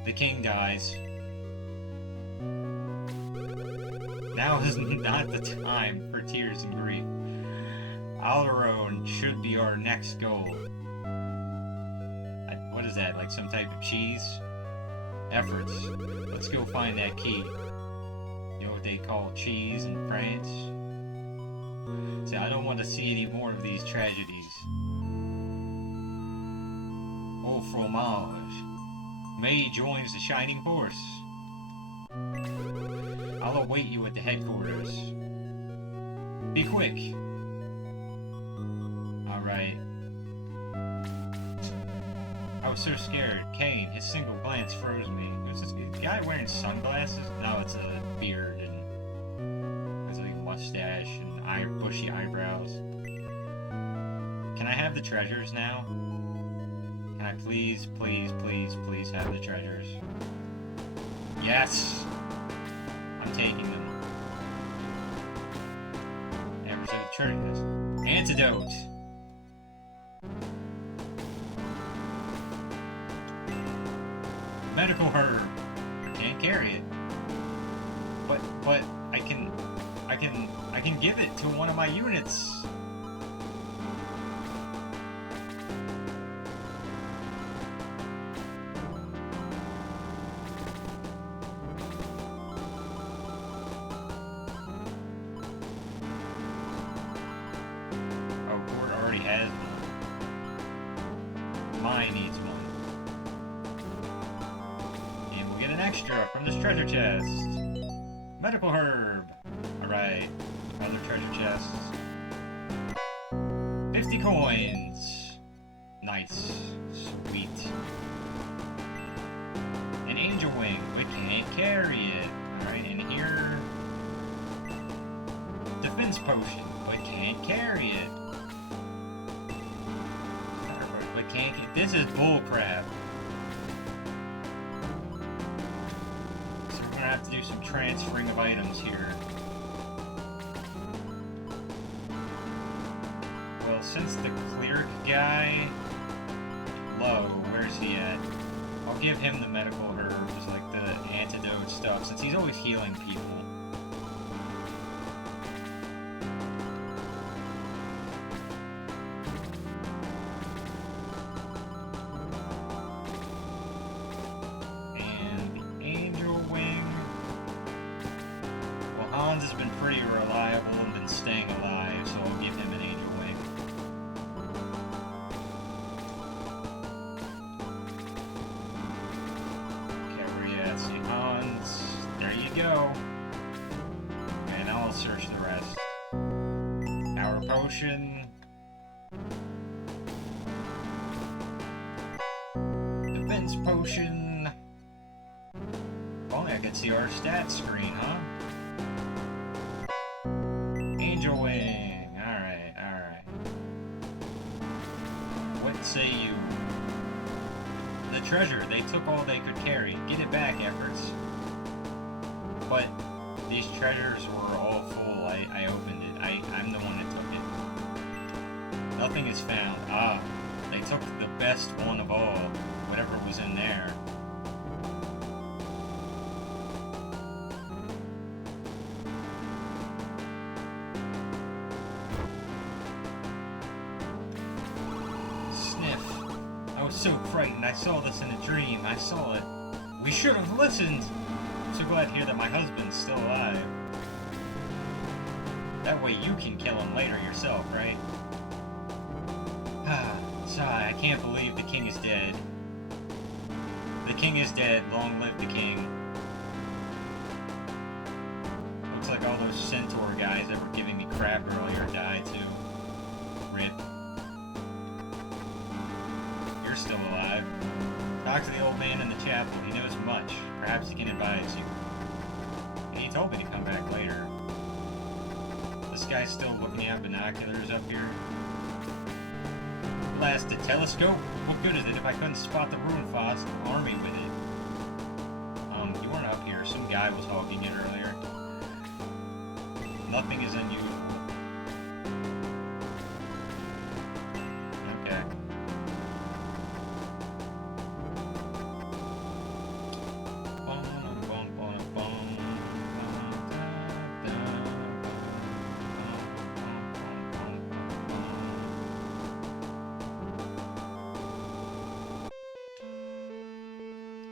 The king dies. Now is not the time for tears and grief. Alderone should be our next goal. What is that, like some type of cheese? Efforts. Let's go find that key. You know what they call cheese in France? See, I don't want to see any more of these tragedies. Au fromage. May joins the Shining Force. I'll await you at the headquarters. Be quick. Alright. I was so scared. Cain, his single glance froze me. Was this guy wearing sunglasses? No, it's a beard and it's like a mustache and bushy eyebrows. Can I have the treasures now? Can I please, please, please, please have the treasures? Yes! I'm taking them. Episode treasures. Antidote! Medical herb. Can't carry it. But I can give it to one of my units. Oh, Gord already has one. Mine needs one. An extra from this treasure chest. Medical herb. Alright. Other treasure chests. 50 coins. Nice. Sweet. An angel wing. We can't carry it. Alright, and here... Defense potion, but can't carry it. But can't get... This is bullcrap. So we're gonna have to do some transferring of items here. Well, since the cleric guy... Low, where's he at? I'll give him the medical herbs, like the antidote stuff, since he's always healing people. And the Angel Wing. Well, Hans has been pretty reliable and been staying alive, so I'll give him an Angel Wing. Hans, there you go. And I'll search the rest. Power potion. Defense potion. If only I could see our stats screen, huh? Angel wing. Alright, alright. What say you? The treasure, they took all they could carry. Get it back, efforts. But these treasures were all full. I opened it. I'm the one that took it. Nothing is found. Ah, they took the best one of all. Whatever was in there. I was so frightened. I saw this in a dream. I saw it. We should have listened. I'm so glad to hear that my husband's still alive. That way you can kill him later yourself, right? Ah, sigh. I can't believe the king is dead. The king is dead. Long live the king. Looks like all those centaur guys that were giving me crap earlier died too. Rip. Still alive. Talk to the old man in the chapel. He knows much. Perhaps he can advise you. And he told me to come back later. This guy's still looking at binoculars up here. Blasted telescope? What good is it if I couldn't spot the Ruinfast army with it? You weren't up here. Some guy was hogging it earlier. Nothing is unusual. Okay.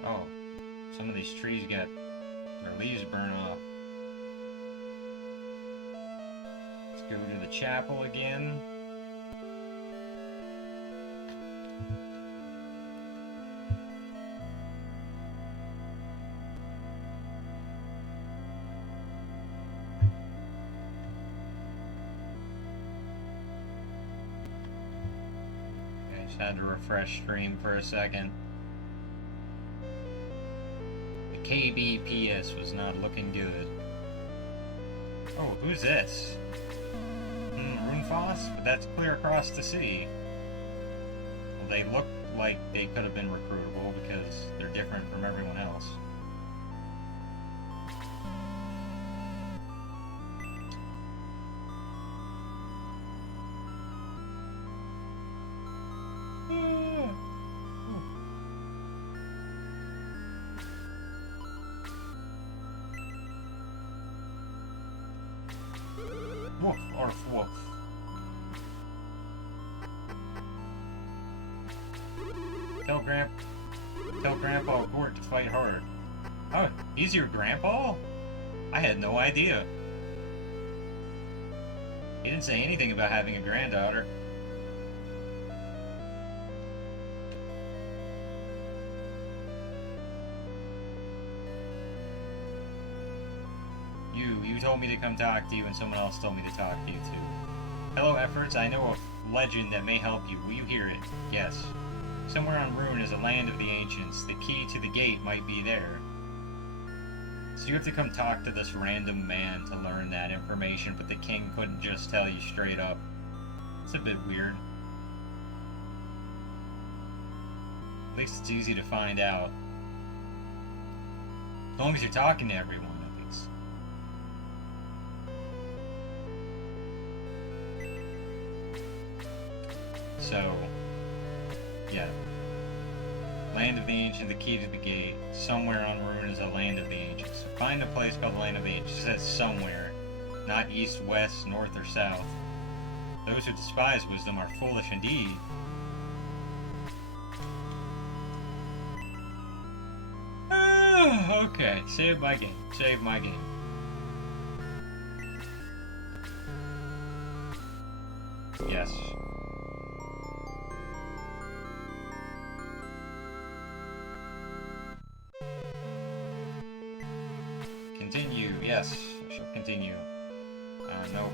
Oh, some of these trees got their leaves burned off. Let's go to the chapel again. Okay, just had to refresh stream for a second. KBPS was not looking good. Oh, who's this? Ruinfast? But that's clear across the sea. Well, they look like they could have been recruitable because they're different from everyone else. Woof, arf, woof. Tell Grandpa Gort to fight hard. Oh, he's your grandpa? I had no idea. He didn't say anything about having a granddaughter. You told me to come talk to you, and someone else told me to talk to you too. Hello, efforts. I know a legend that may help you. Will you hear it? Yes. Somewhere on Ruin is a land of the ancients. The key to the gate might be there. So you have to come talk to this random man to learn that information, but the king couldn't just tell you straight up. It's a bit weird. At least it's easy to find out. As long as you're talking to everyone, at least. So, yeah. Land of the Ancient, the key to the gate. Somewhere on Ruin is a Land of the Ancients. Find a place called the Land of the Ancients. It says somewhere. Not east, west, north, or south. Those who despise wisdom are foolish indeed. Okay, save my game. Save my game. Yes. Continue. Yes, I shall continue. Nope.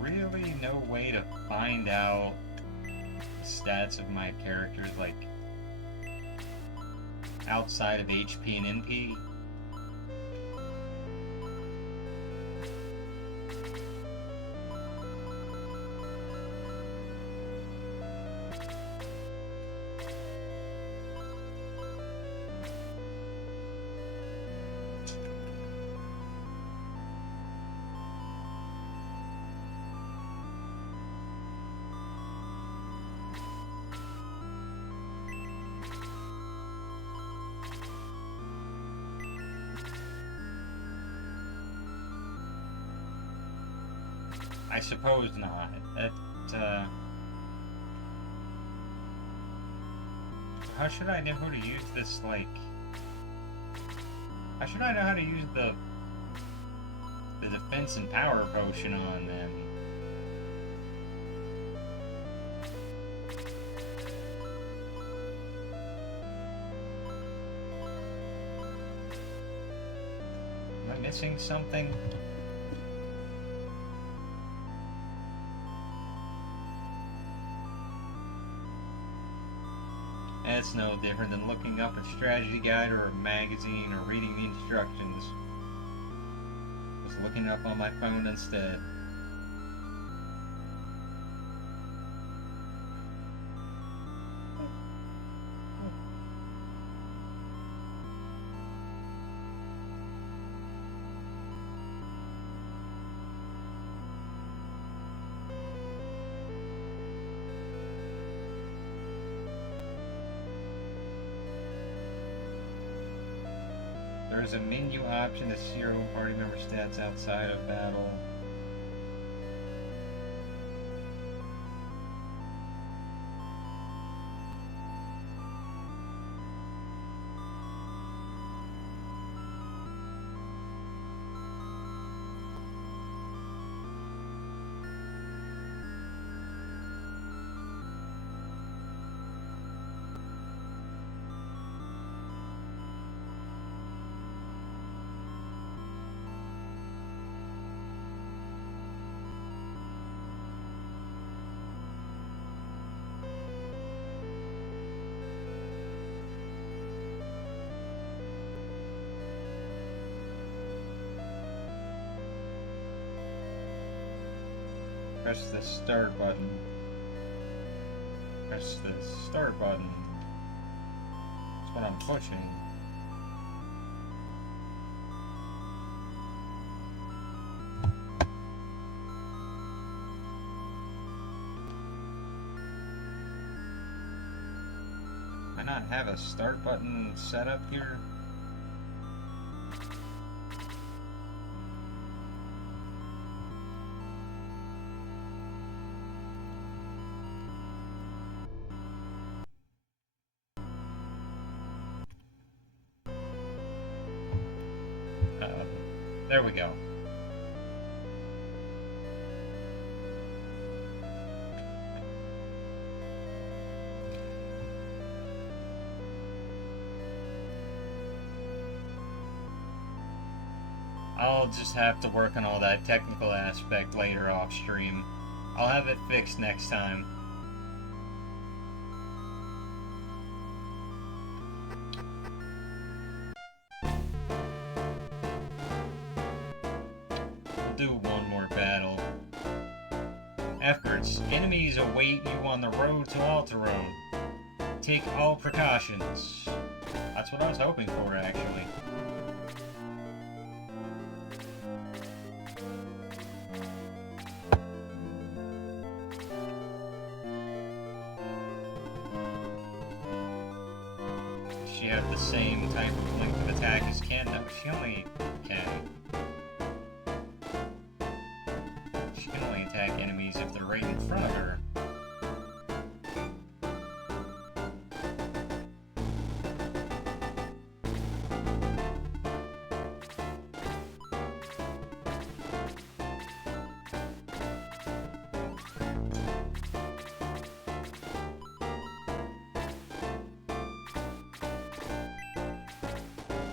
Really no way to find out the stats of my characters, like, outside of HP and NP. I suppose not. How should I know how to use this, like... How should I know how to use the defense and power potion on them? Am I missing something? It's no different than looking up a strategy guide or a magazine or reading the instructions. Just looking up on my phone instead. There's a menu option to see your own party member stats outside of battle. Press the start button. Press the start button. That's what I'm pushing. Do I not have a start button set up here? There we go. I'll just have to work on all that technical aspect later off stream. I'll have it fixed next time. Efforts. Enemies await you on the road to Alterone. Take all precautions. That's what I was hoping for, actually. Does she have the same type of length of attack as Ken? No, she only can. She can only attack enemies if they're right in front of her.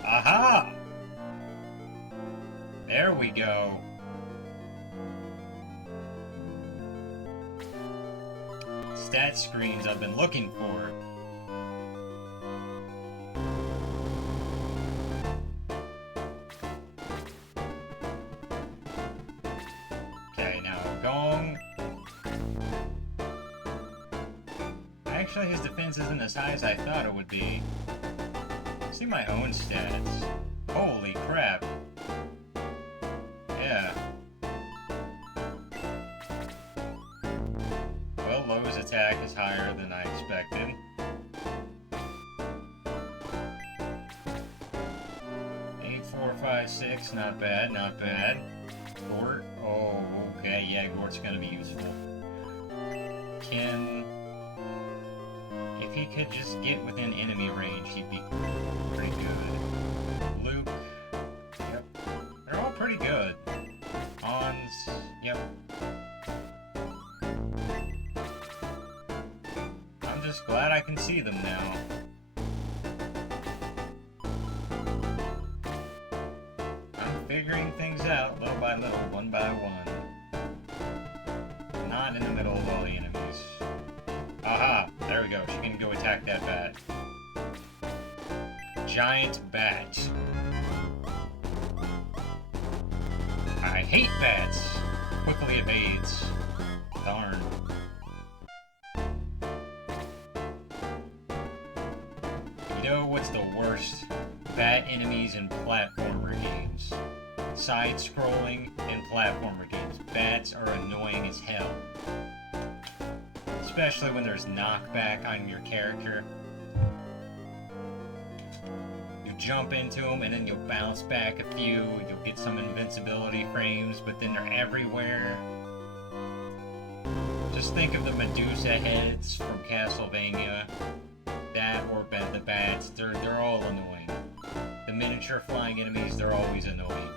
Aha! There we go. Stat screens I've been looking for. Okay, now Gong. Actually, his defense isn't as high as I thought it would be. See my own stats. Holy crap. Yeah. Well, Lowe's attack is higher than I expected. Eight, 4, 5, 6, not bad, not bad. Gort, oh, okay, yeah, Gort's gonna be useful. Ken, if he could just get within enemy range, he'd be pretty good. Luke, yep, they're all pretty good. Hans, yep. I'm just glad I can see them now. I'm figuring things out little by little, one by one. Not in the middle of all the enemies. Aha! There we go. She can go attack that bat. Giant bat. I hate bats! Quickly evades. Darn. You know what's the worst? Bat enemies in platformer games. Side-scrolling and platformer games. Bats are annoying as hell. Especially when there's knockback on your character. You jump into them and then you'll bounce back a few, you'll get some invincibility frames, but then they're everywhere. Just think of the Medusa heads from Castlevania. That or the bats, they're all annoying. The miniature flying enemies, they're always annoying.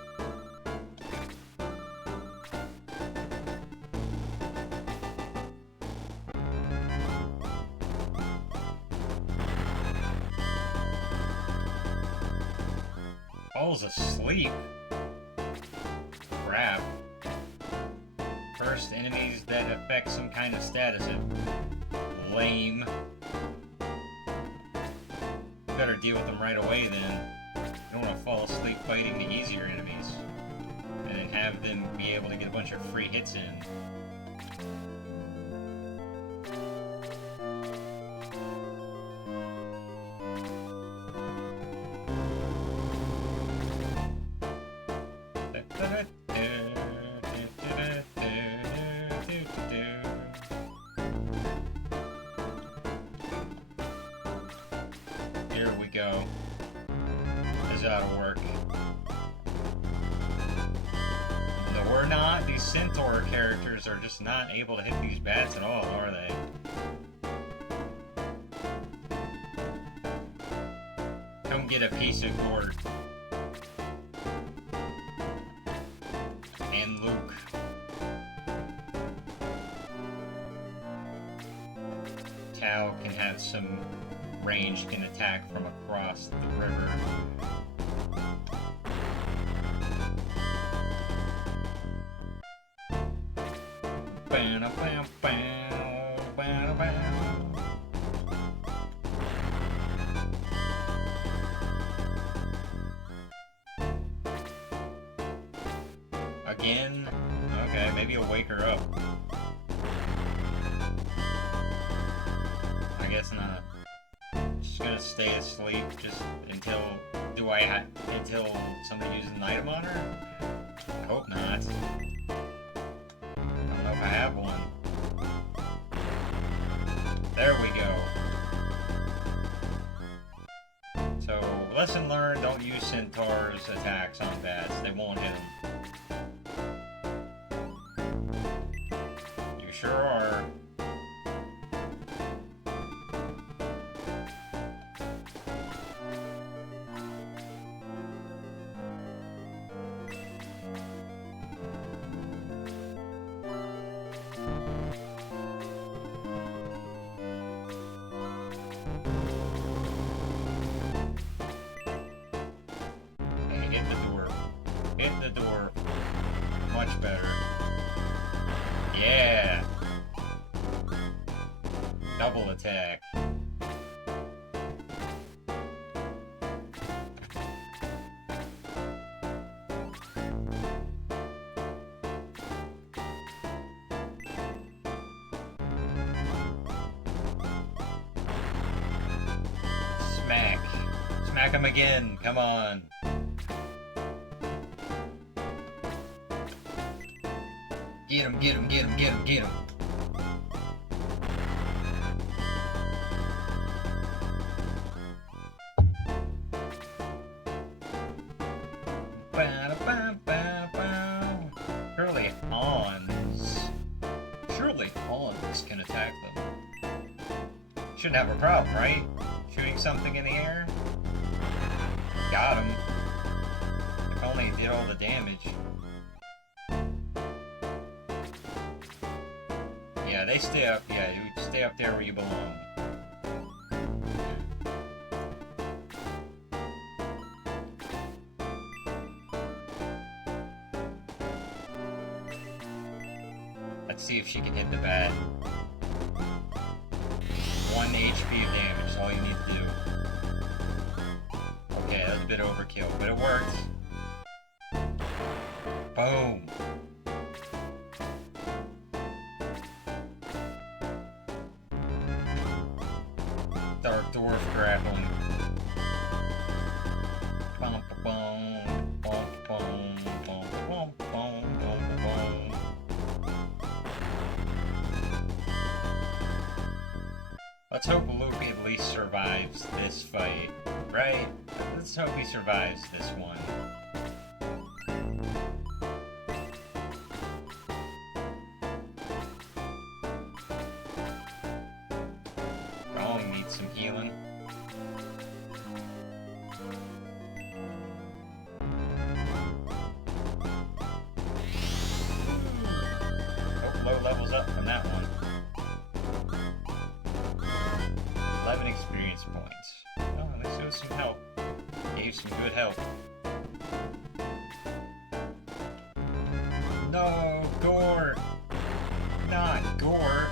Paul's asleep. Crap. First enemies that affect some kind of status. Lame. Better deal with them right away then. You don't want to fall asleep fighting the easier enemies. And then have them be able to get a bunch of free hits in. Here we go. This ought to work. No, we're not. These Centaur characters are just not able to hit these bats at all, are they? Come get a piece of Gort. And Luke. Tao can have some range, can attack from across the river. Again? Okay, maybe I'll wake her up. guess not. Just gonna stay asleep just until until somebody uses an item on her? I hope not. I don't know if I have one. There we go. So, lesson learned, don't use Centaur's attacks on bats. They won't hit them. You sure are. Hit the door. Hit the door. Much better. Yeah! Double attack. Smack. Smack him again. Come on. Get him, get him, get him, get him, get him. Surely Hans can attack them. Shouldn't have a problem, right? Shooting something in the air? Got him. If only he did all the damage. Yeah, they stay up. Yeah, you stay up there where you belong. Let's see if she can hit the bat. 1 HP of damage is all you need to do. Okay, that was a bit overkill, but it worked. Boom! Dark Dwarf grappling. Bum, bum, bum, bum, bum, bum, bum, bum, bum. Let's hope Luffy at least survives this fight, right? Let's hope he survives this one. Some healing. Oh, low levels up from that one. 11 experience points. Oh, at least it was some help. Gave some good help. No, Gore! Not Gore!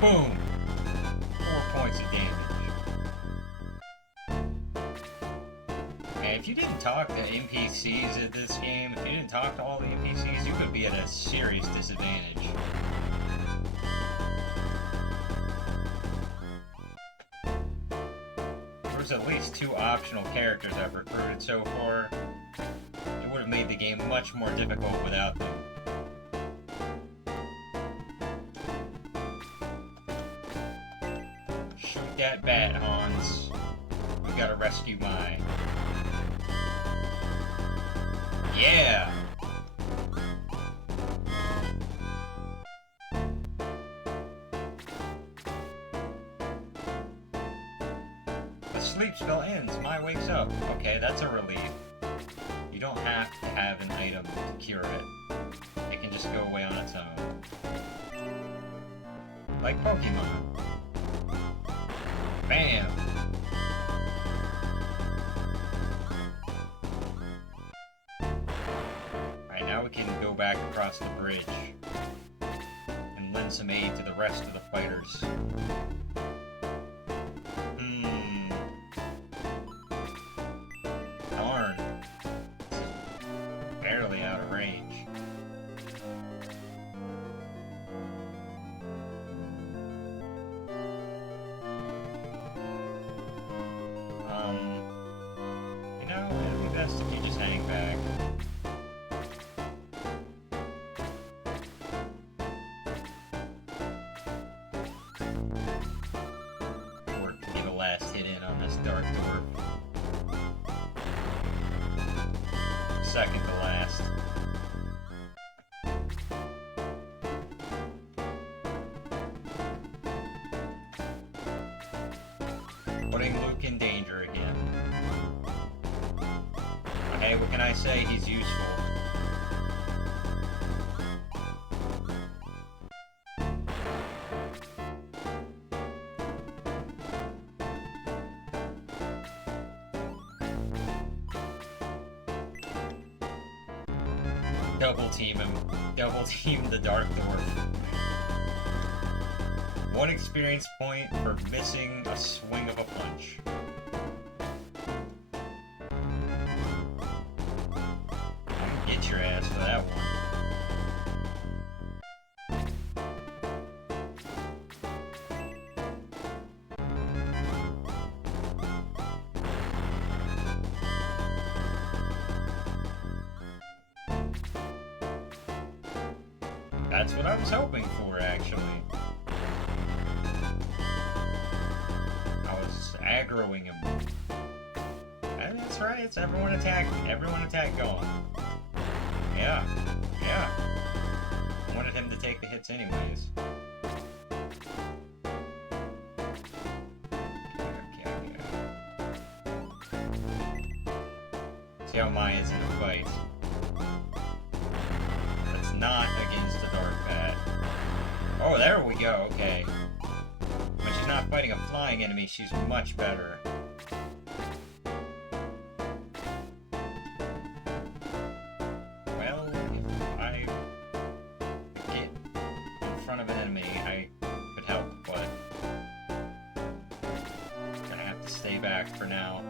Boom! 4 points of damage. And if you didn't talk to NPCs at this game, if you didn't talk to all the NPCs, you could be at a serious disadvantage. There's at least 2 optional characters I've recruited so far. It would have made the game much more difficult without them. That bat, Hans. We gotta rescue Mai. Yeah! The sleep spell ends. Mai wakes up. Okay, that's a relief. You don't have to have an item to cure it. It can just go away on its own. Like Pokemon. Bam! Alright, now we can go back across the bridge and lend some aid to the rest of the fighters. Darn. Dark Dwarf. Second to last. Putting Luke in danger again. Hey, what can I say? He's useful. Double team him. Double team the Dark Dwarf. 1 experience point for missing a swing of a punch. Get your ass for that one. That's what I was hoping for, actually. I was aggroing him. And that's right, it's everyone attack going. Yeah, yeah. I wanted him to take the hits anyways. Okay. See how Maya's in a fight. That's not against the Dark Bat. Oh, there we go, okay. When she's not fighting a flying enemy, she's much better. Well, if I get in front of an enemy, I could help, but I'm gonna have to stay back for now.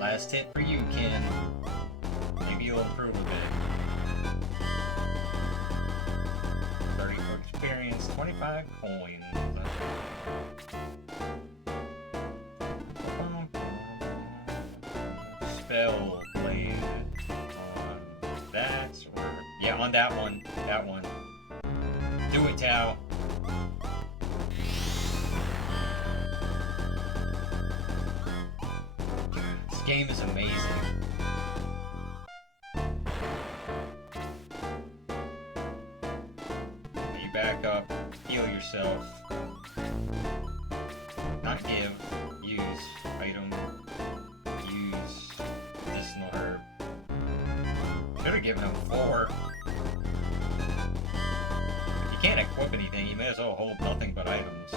Last hit for you, Ken. Maybe you'll improve a bit. 30 for experience, 25 coins. Spell blade on that, or yeah, on that one. That one. Do it, Tao. This game is amazing. You back up, heal yourself. Not give, use, item, use, medicinal herb. Should have given him 4. If you can't equip anything, you may as well hold nothing but items.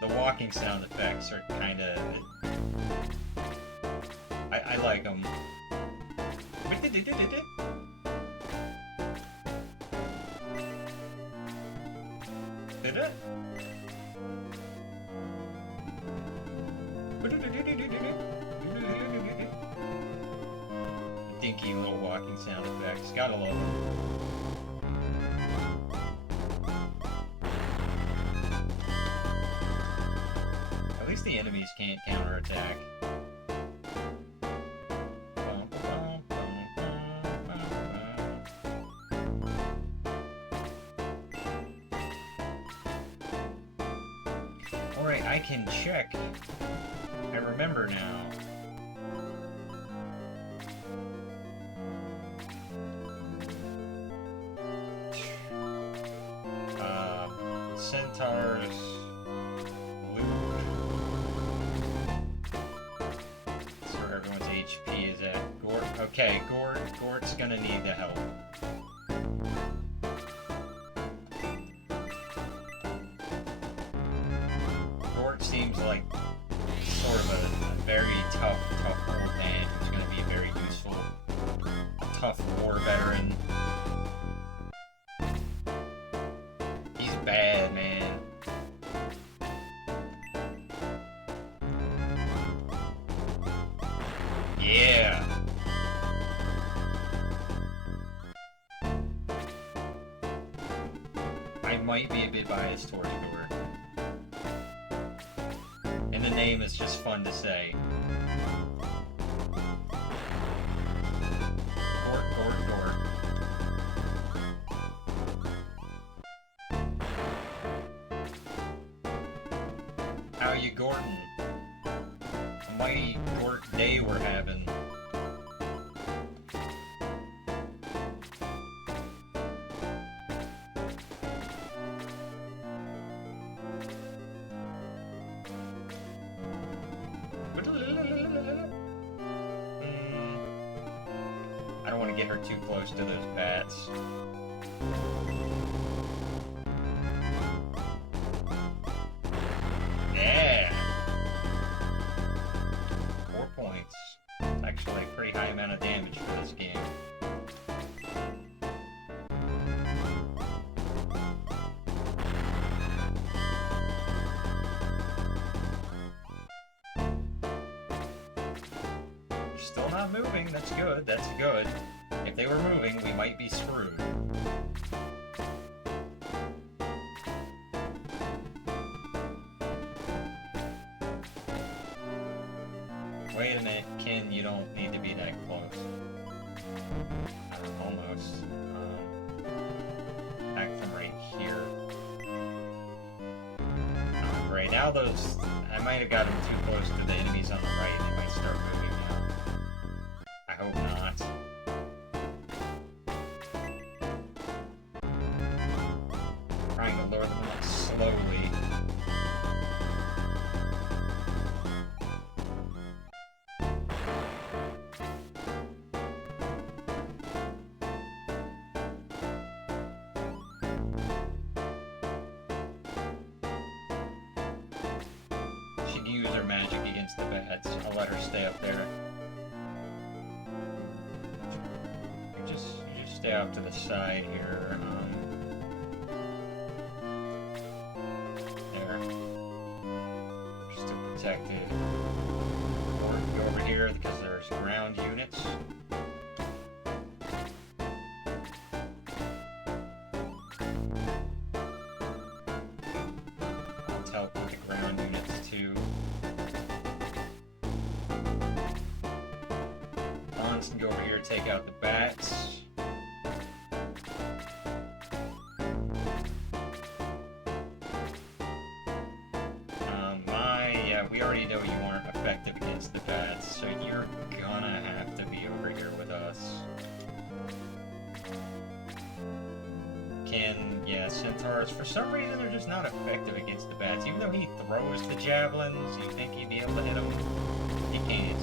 The walking sound effects are kinda... I like them. Dinky little walking sound effects. Gotta love them. At least the enemies can't counterattack. Alright, I can check. I remember now. Centaurs. That's where everyone's HP is at. Gort. Okay, Gort's gonna need the help. Gort seems like sort of a very tough old man who's gonna be very useful. A tough war veteran. He's bad, man. Yeah. I might be a bit biased towards Gort. And the name is just fun to say. Gort, Gort, Gort. How you Gorton? A mighty Gort day we're having. I don't want to get her too close to those bats. Yeah! 4 points. It's actually a pretty high amount of damage for this game. Still not moving, that's good, that's good. If they were moving, we might be screwed. Wait a minute, Ken, you don't need to be that close. Almost. Back from right here. Right, now those... I might have got them too close to the enemies on the right, they might start moving now. I hope not. Trying to lure them up slowly. She can use her magic against the bats. I'll let her stay up there. You just stay off to the side here. There. Just to protect it. Or go over here because there's ground units. I'll help with the ground units too. Hans can go over here and take out the bats. We already know you aren't effective against the bats, so you're gonna have to be over here with us. Ken, yeah, centaurs, for some reason they're just not effective against the bats. Even though he throws the javelins, you think he'd be able to hit them? He can't.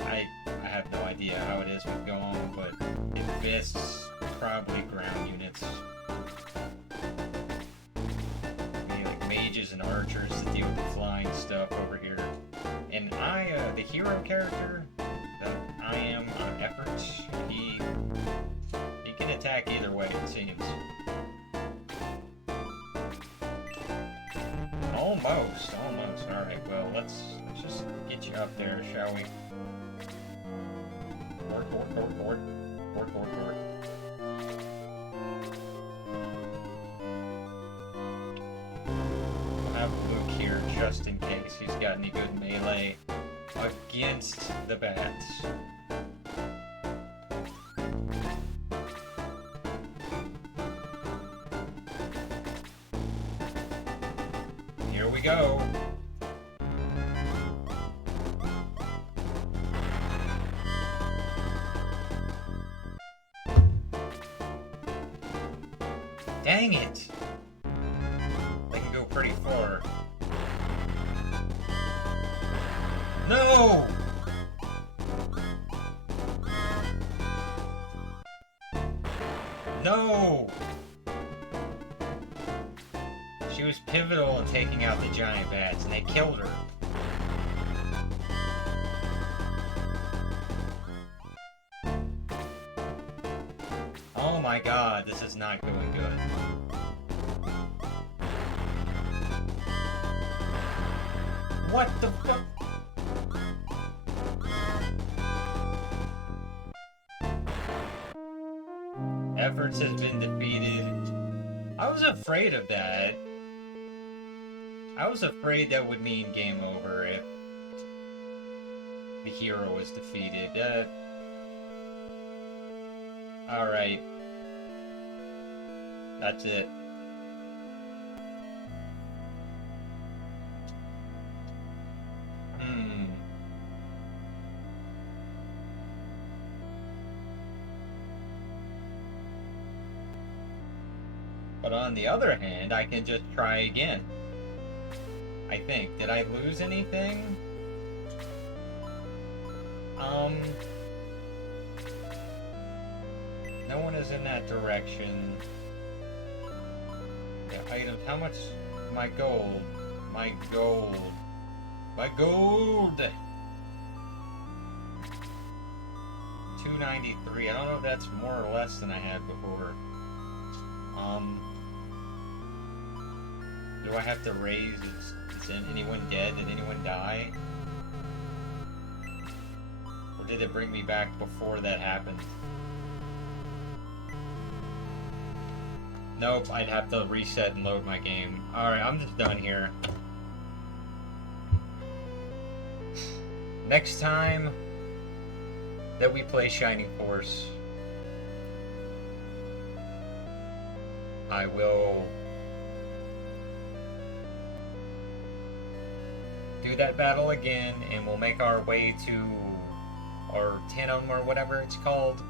I have no idea how it is with Gong, but it fists, probably ground units. Mages and archers to deal with the flying stuff over here. And the hero character that I am on effort, he can attack either way, it seems. Almost. Alright, well, let's just get you up there, shall we? Board. Have Luke here just in case he's got any good melee against the bats. Here we go. Dang it! Pretty far. No! No! She was pivotal in taking out the giant bats, and they killed her. Oh my god, this is not going good. What the fuck? Efforts has been defeated. I was afraid of that. I was afraid that would mean game over if the hero was defeated. Alright. That's it. But on the other hand, I can just try again. I think. Did I lose anything? No one is in that direction. The items. How much? My gold. My gold. My gold! 293. I don't know if that's more or less than I had before. Do I have to raise? Is anyone dead? Did anyone die? Or did it bring me back before that happened? Nope, I'd have to reset and load my game. Alright, I'm just done here. Next time that we play Shining Force, I will do that battle again, and we'll make our way to Arcanum or whatever it's called.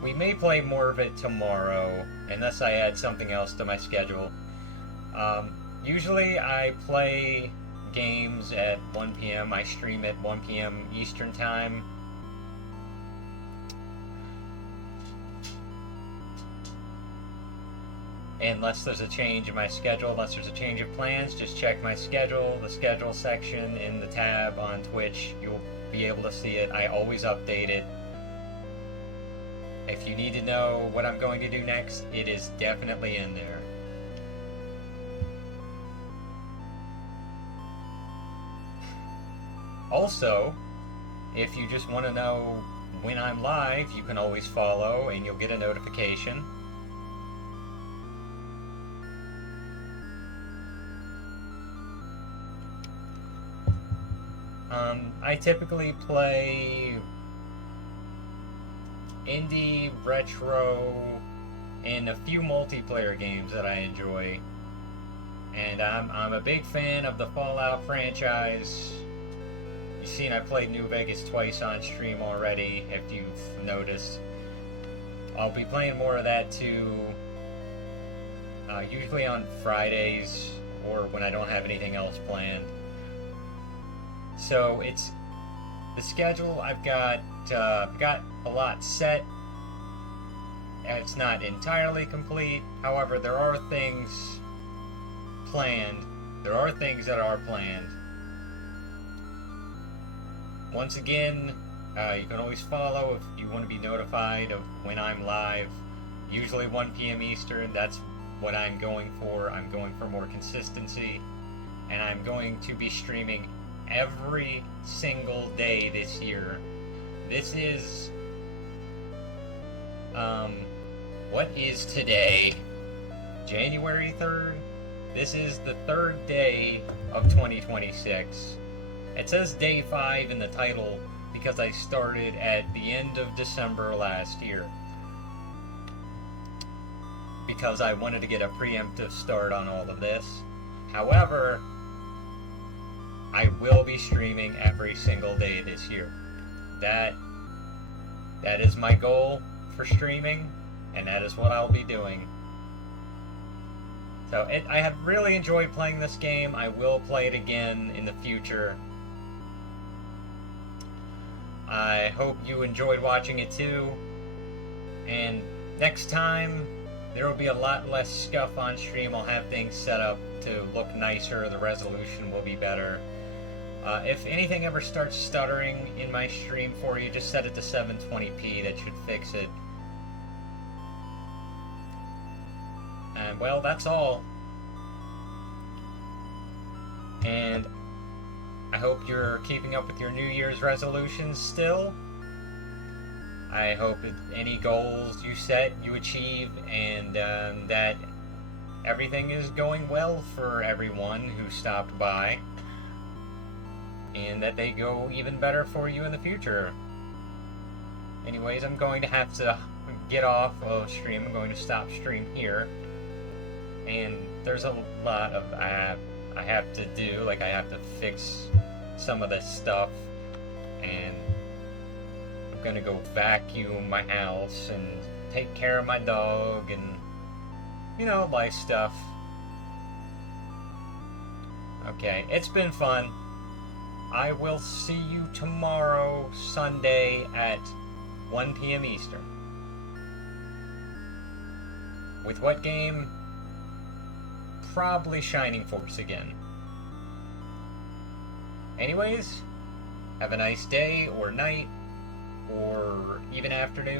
We may play more of it tomorrow, unless I add something else to my schedule. Usually I play games at 1 p.m. I stream at 1 p.m. Eastern Time. Unless there's a change in my schedule, unless there's a change of plans, just check my schedule, the schedule section in the tab on Twitch. You'll be able to see it. I always update it. If you need to know what I'm going to do next, it is definitely in there. Also, if you just want to know when I'm live, you can always follow and you'll get a notification. I typically play indie, retro, and a few multiplayer games that I enjoy. And I'm a big fan of the Fallout franchise. You've seen I played New Vegas twice on stream already, if you've noticed. I'll be playing more of that too, usually on Fridays or when I don't have anything else planned. So it's the schedule. I've got a lot set. It's not entirely complete. However, there are things planned. There are things that are planned. Once again, you can always follow if you want to be notified of when I'm live. Usually 1 p.m. Eastern. That's what I'm going for. I'm going for more consistency. And I'm going to be streaming every single day this year. This is what is today? January 3rd? This is the 3rd day of 2026. It says day 5 in the title because I started at the end of December last year, because I wanted to get a preemptive start on all of this. However, I will be streaming every single day this year. That is my goal for streaming, and that is what I'll be doing. So I have really enjoyed playing this game. I will play it again in the future. I hope you enjoyed watching it too. And next time, there will be a lot less scuff on stream. I'll have things set up to look nicer. The resolution will be better. If anything ever starts stuttering in my stream for you, just set it to 720p. That should fix it. And well, that's all. And I hope you're keeping up with your New Year's resolutions still. I hope that any goals you set, you achieve, and that everything is going well for everyone who stopped by. And that they go even better for you in the future. Anyways, I'm going to have to get off of stream. I'm going to stop stream here. And there's a lot of I have to do. Like, I have to fix some of this stuff. And I'm gonna go vacuum my house and take care of my dog and, you know, life stuff. Okay, it's been fun. I will see you tomorrow, Sunday, at 1 p.m. Eastern. With what game? Probably Shining Force again. Anyways, have a nice day, or night, or even afternoon.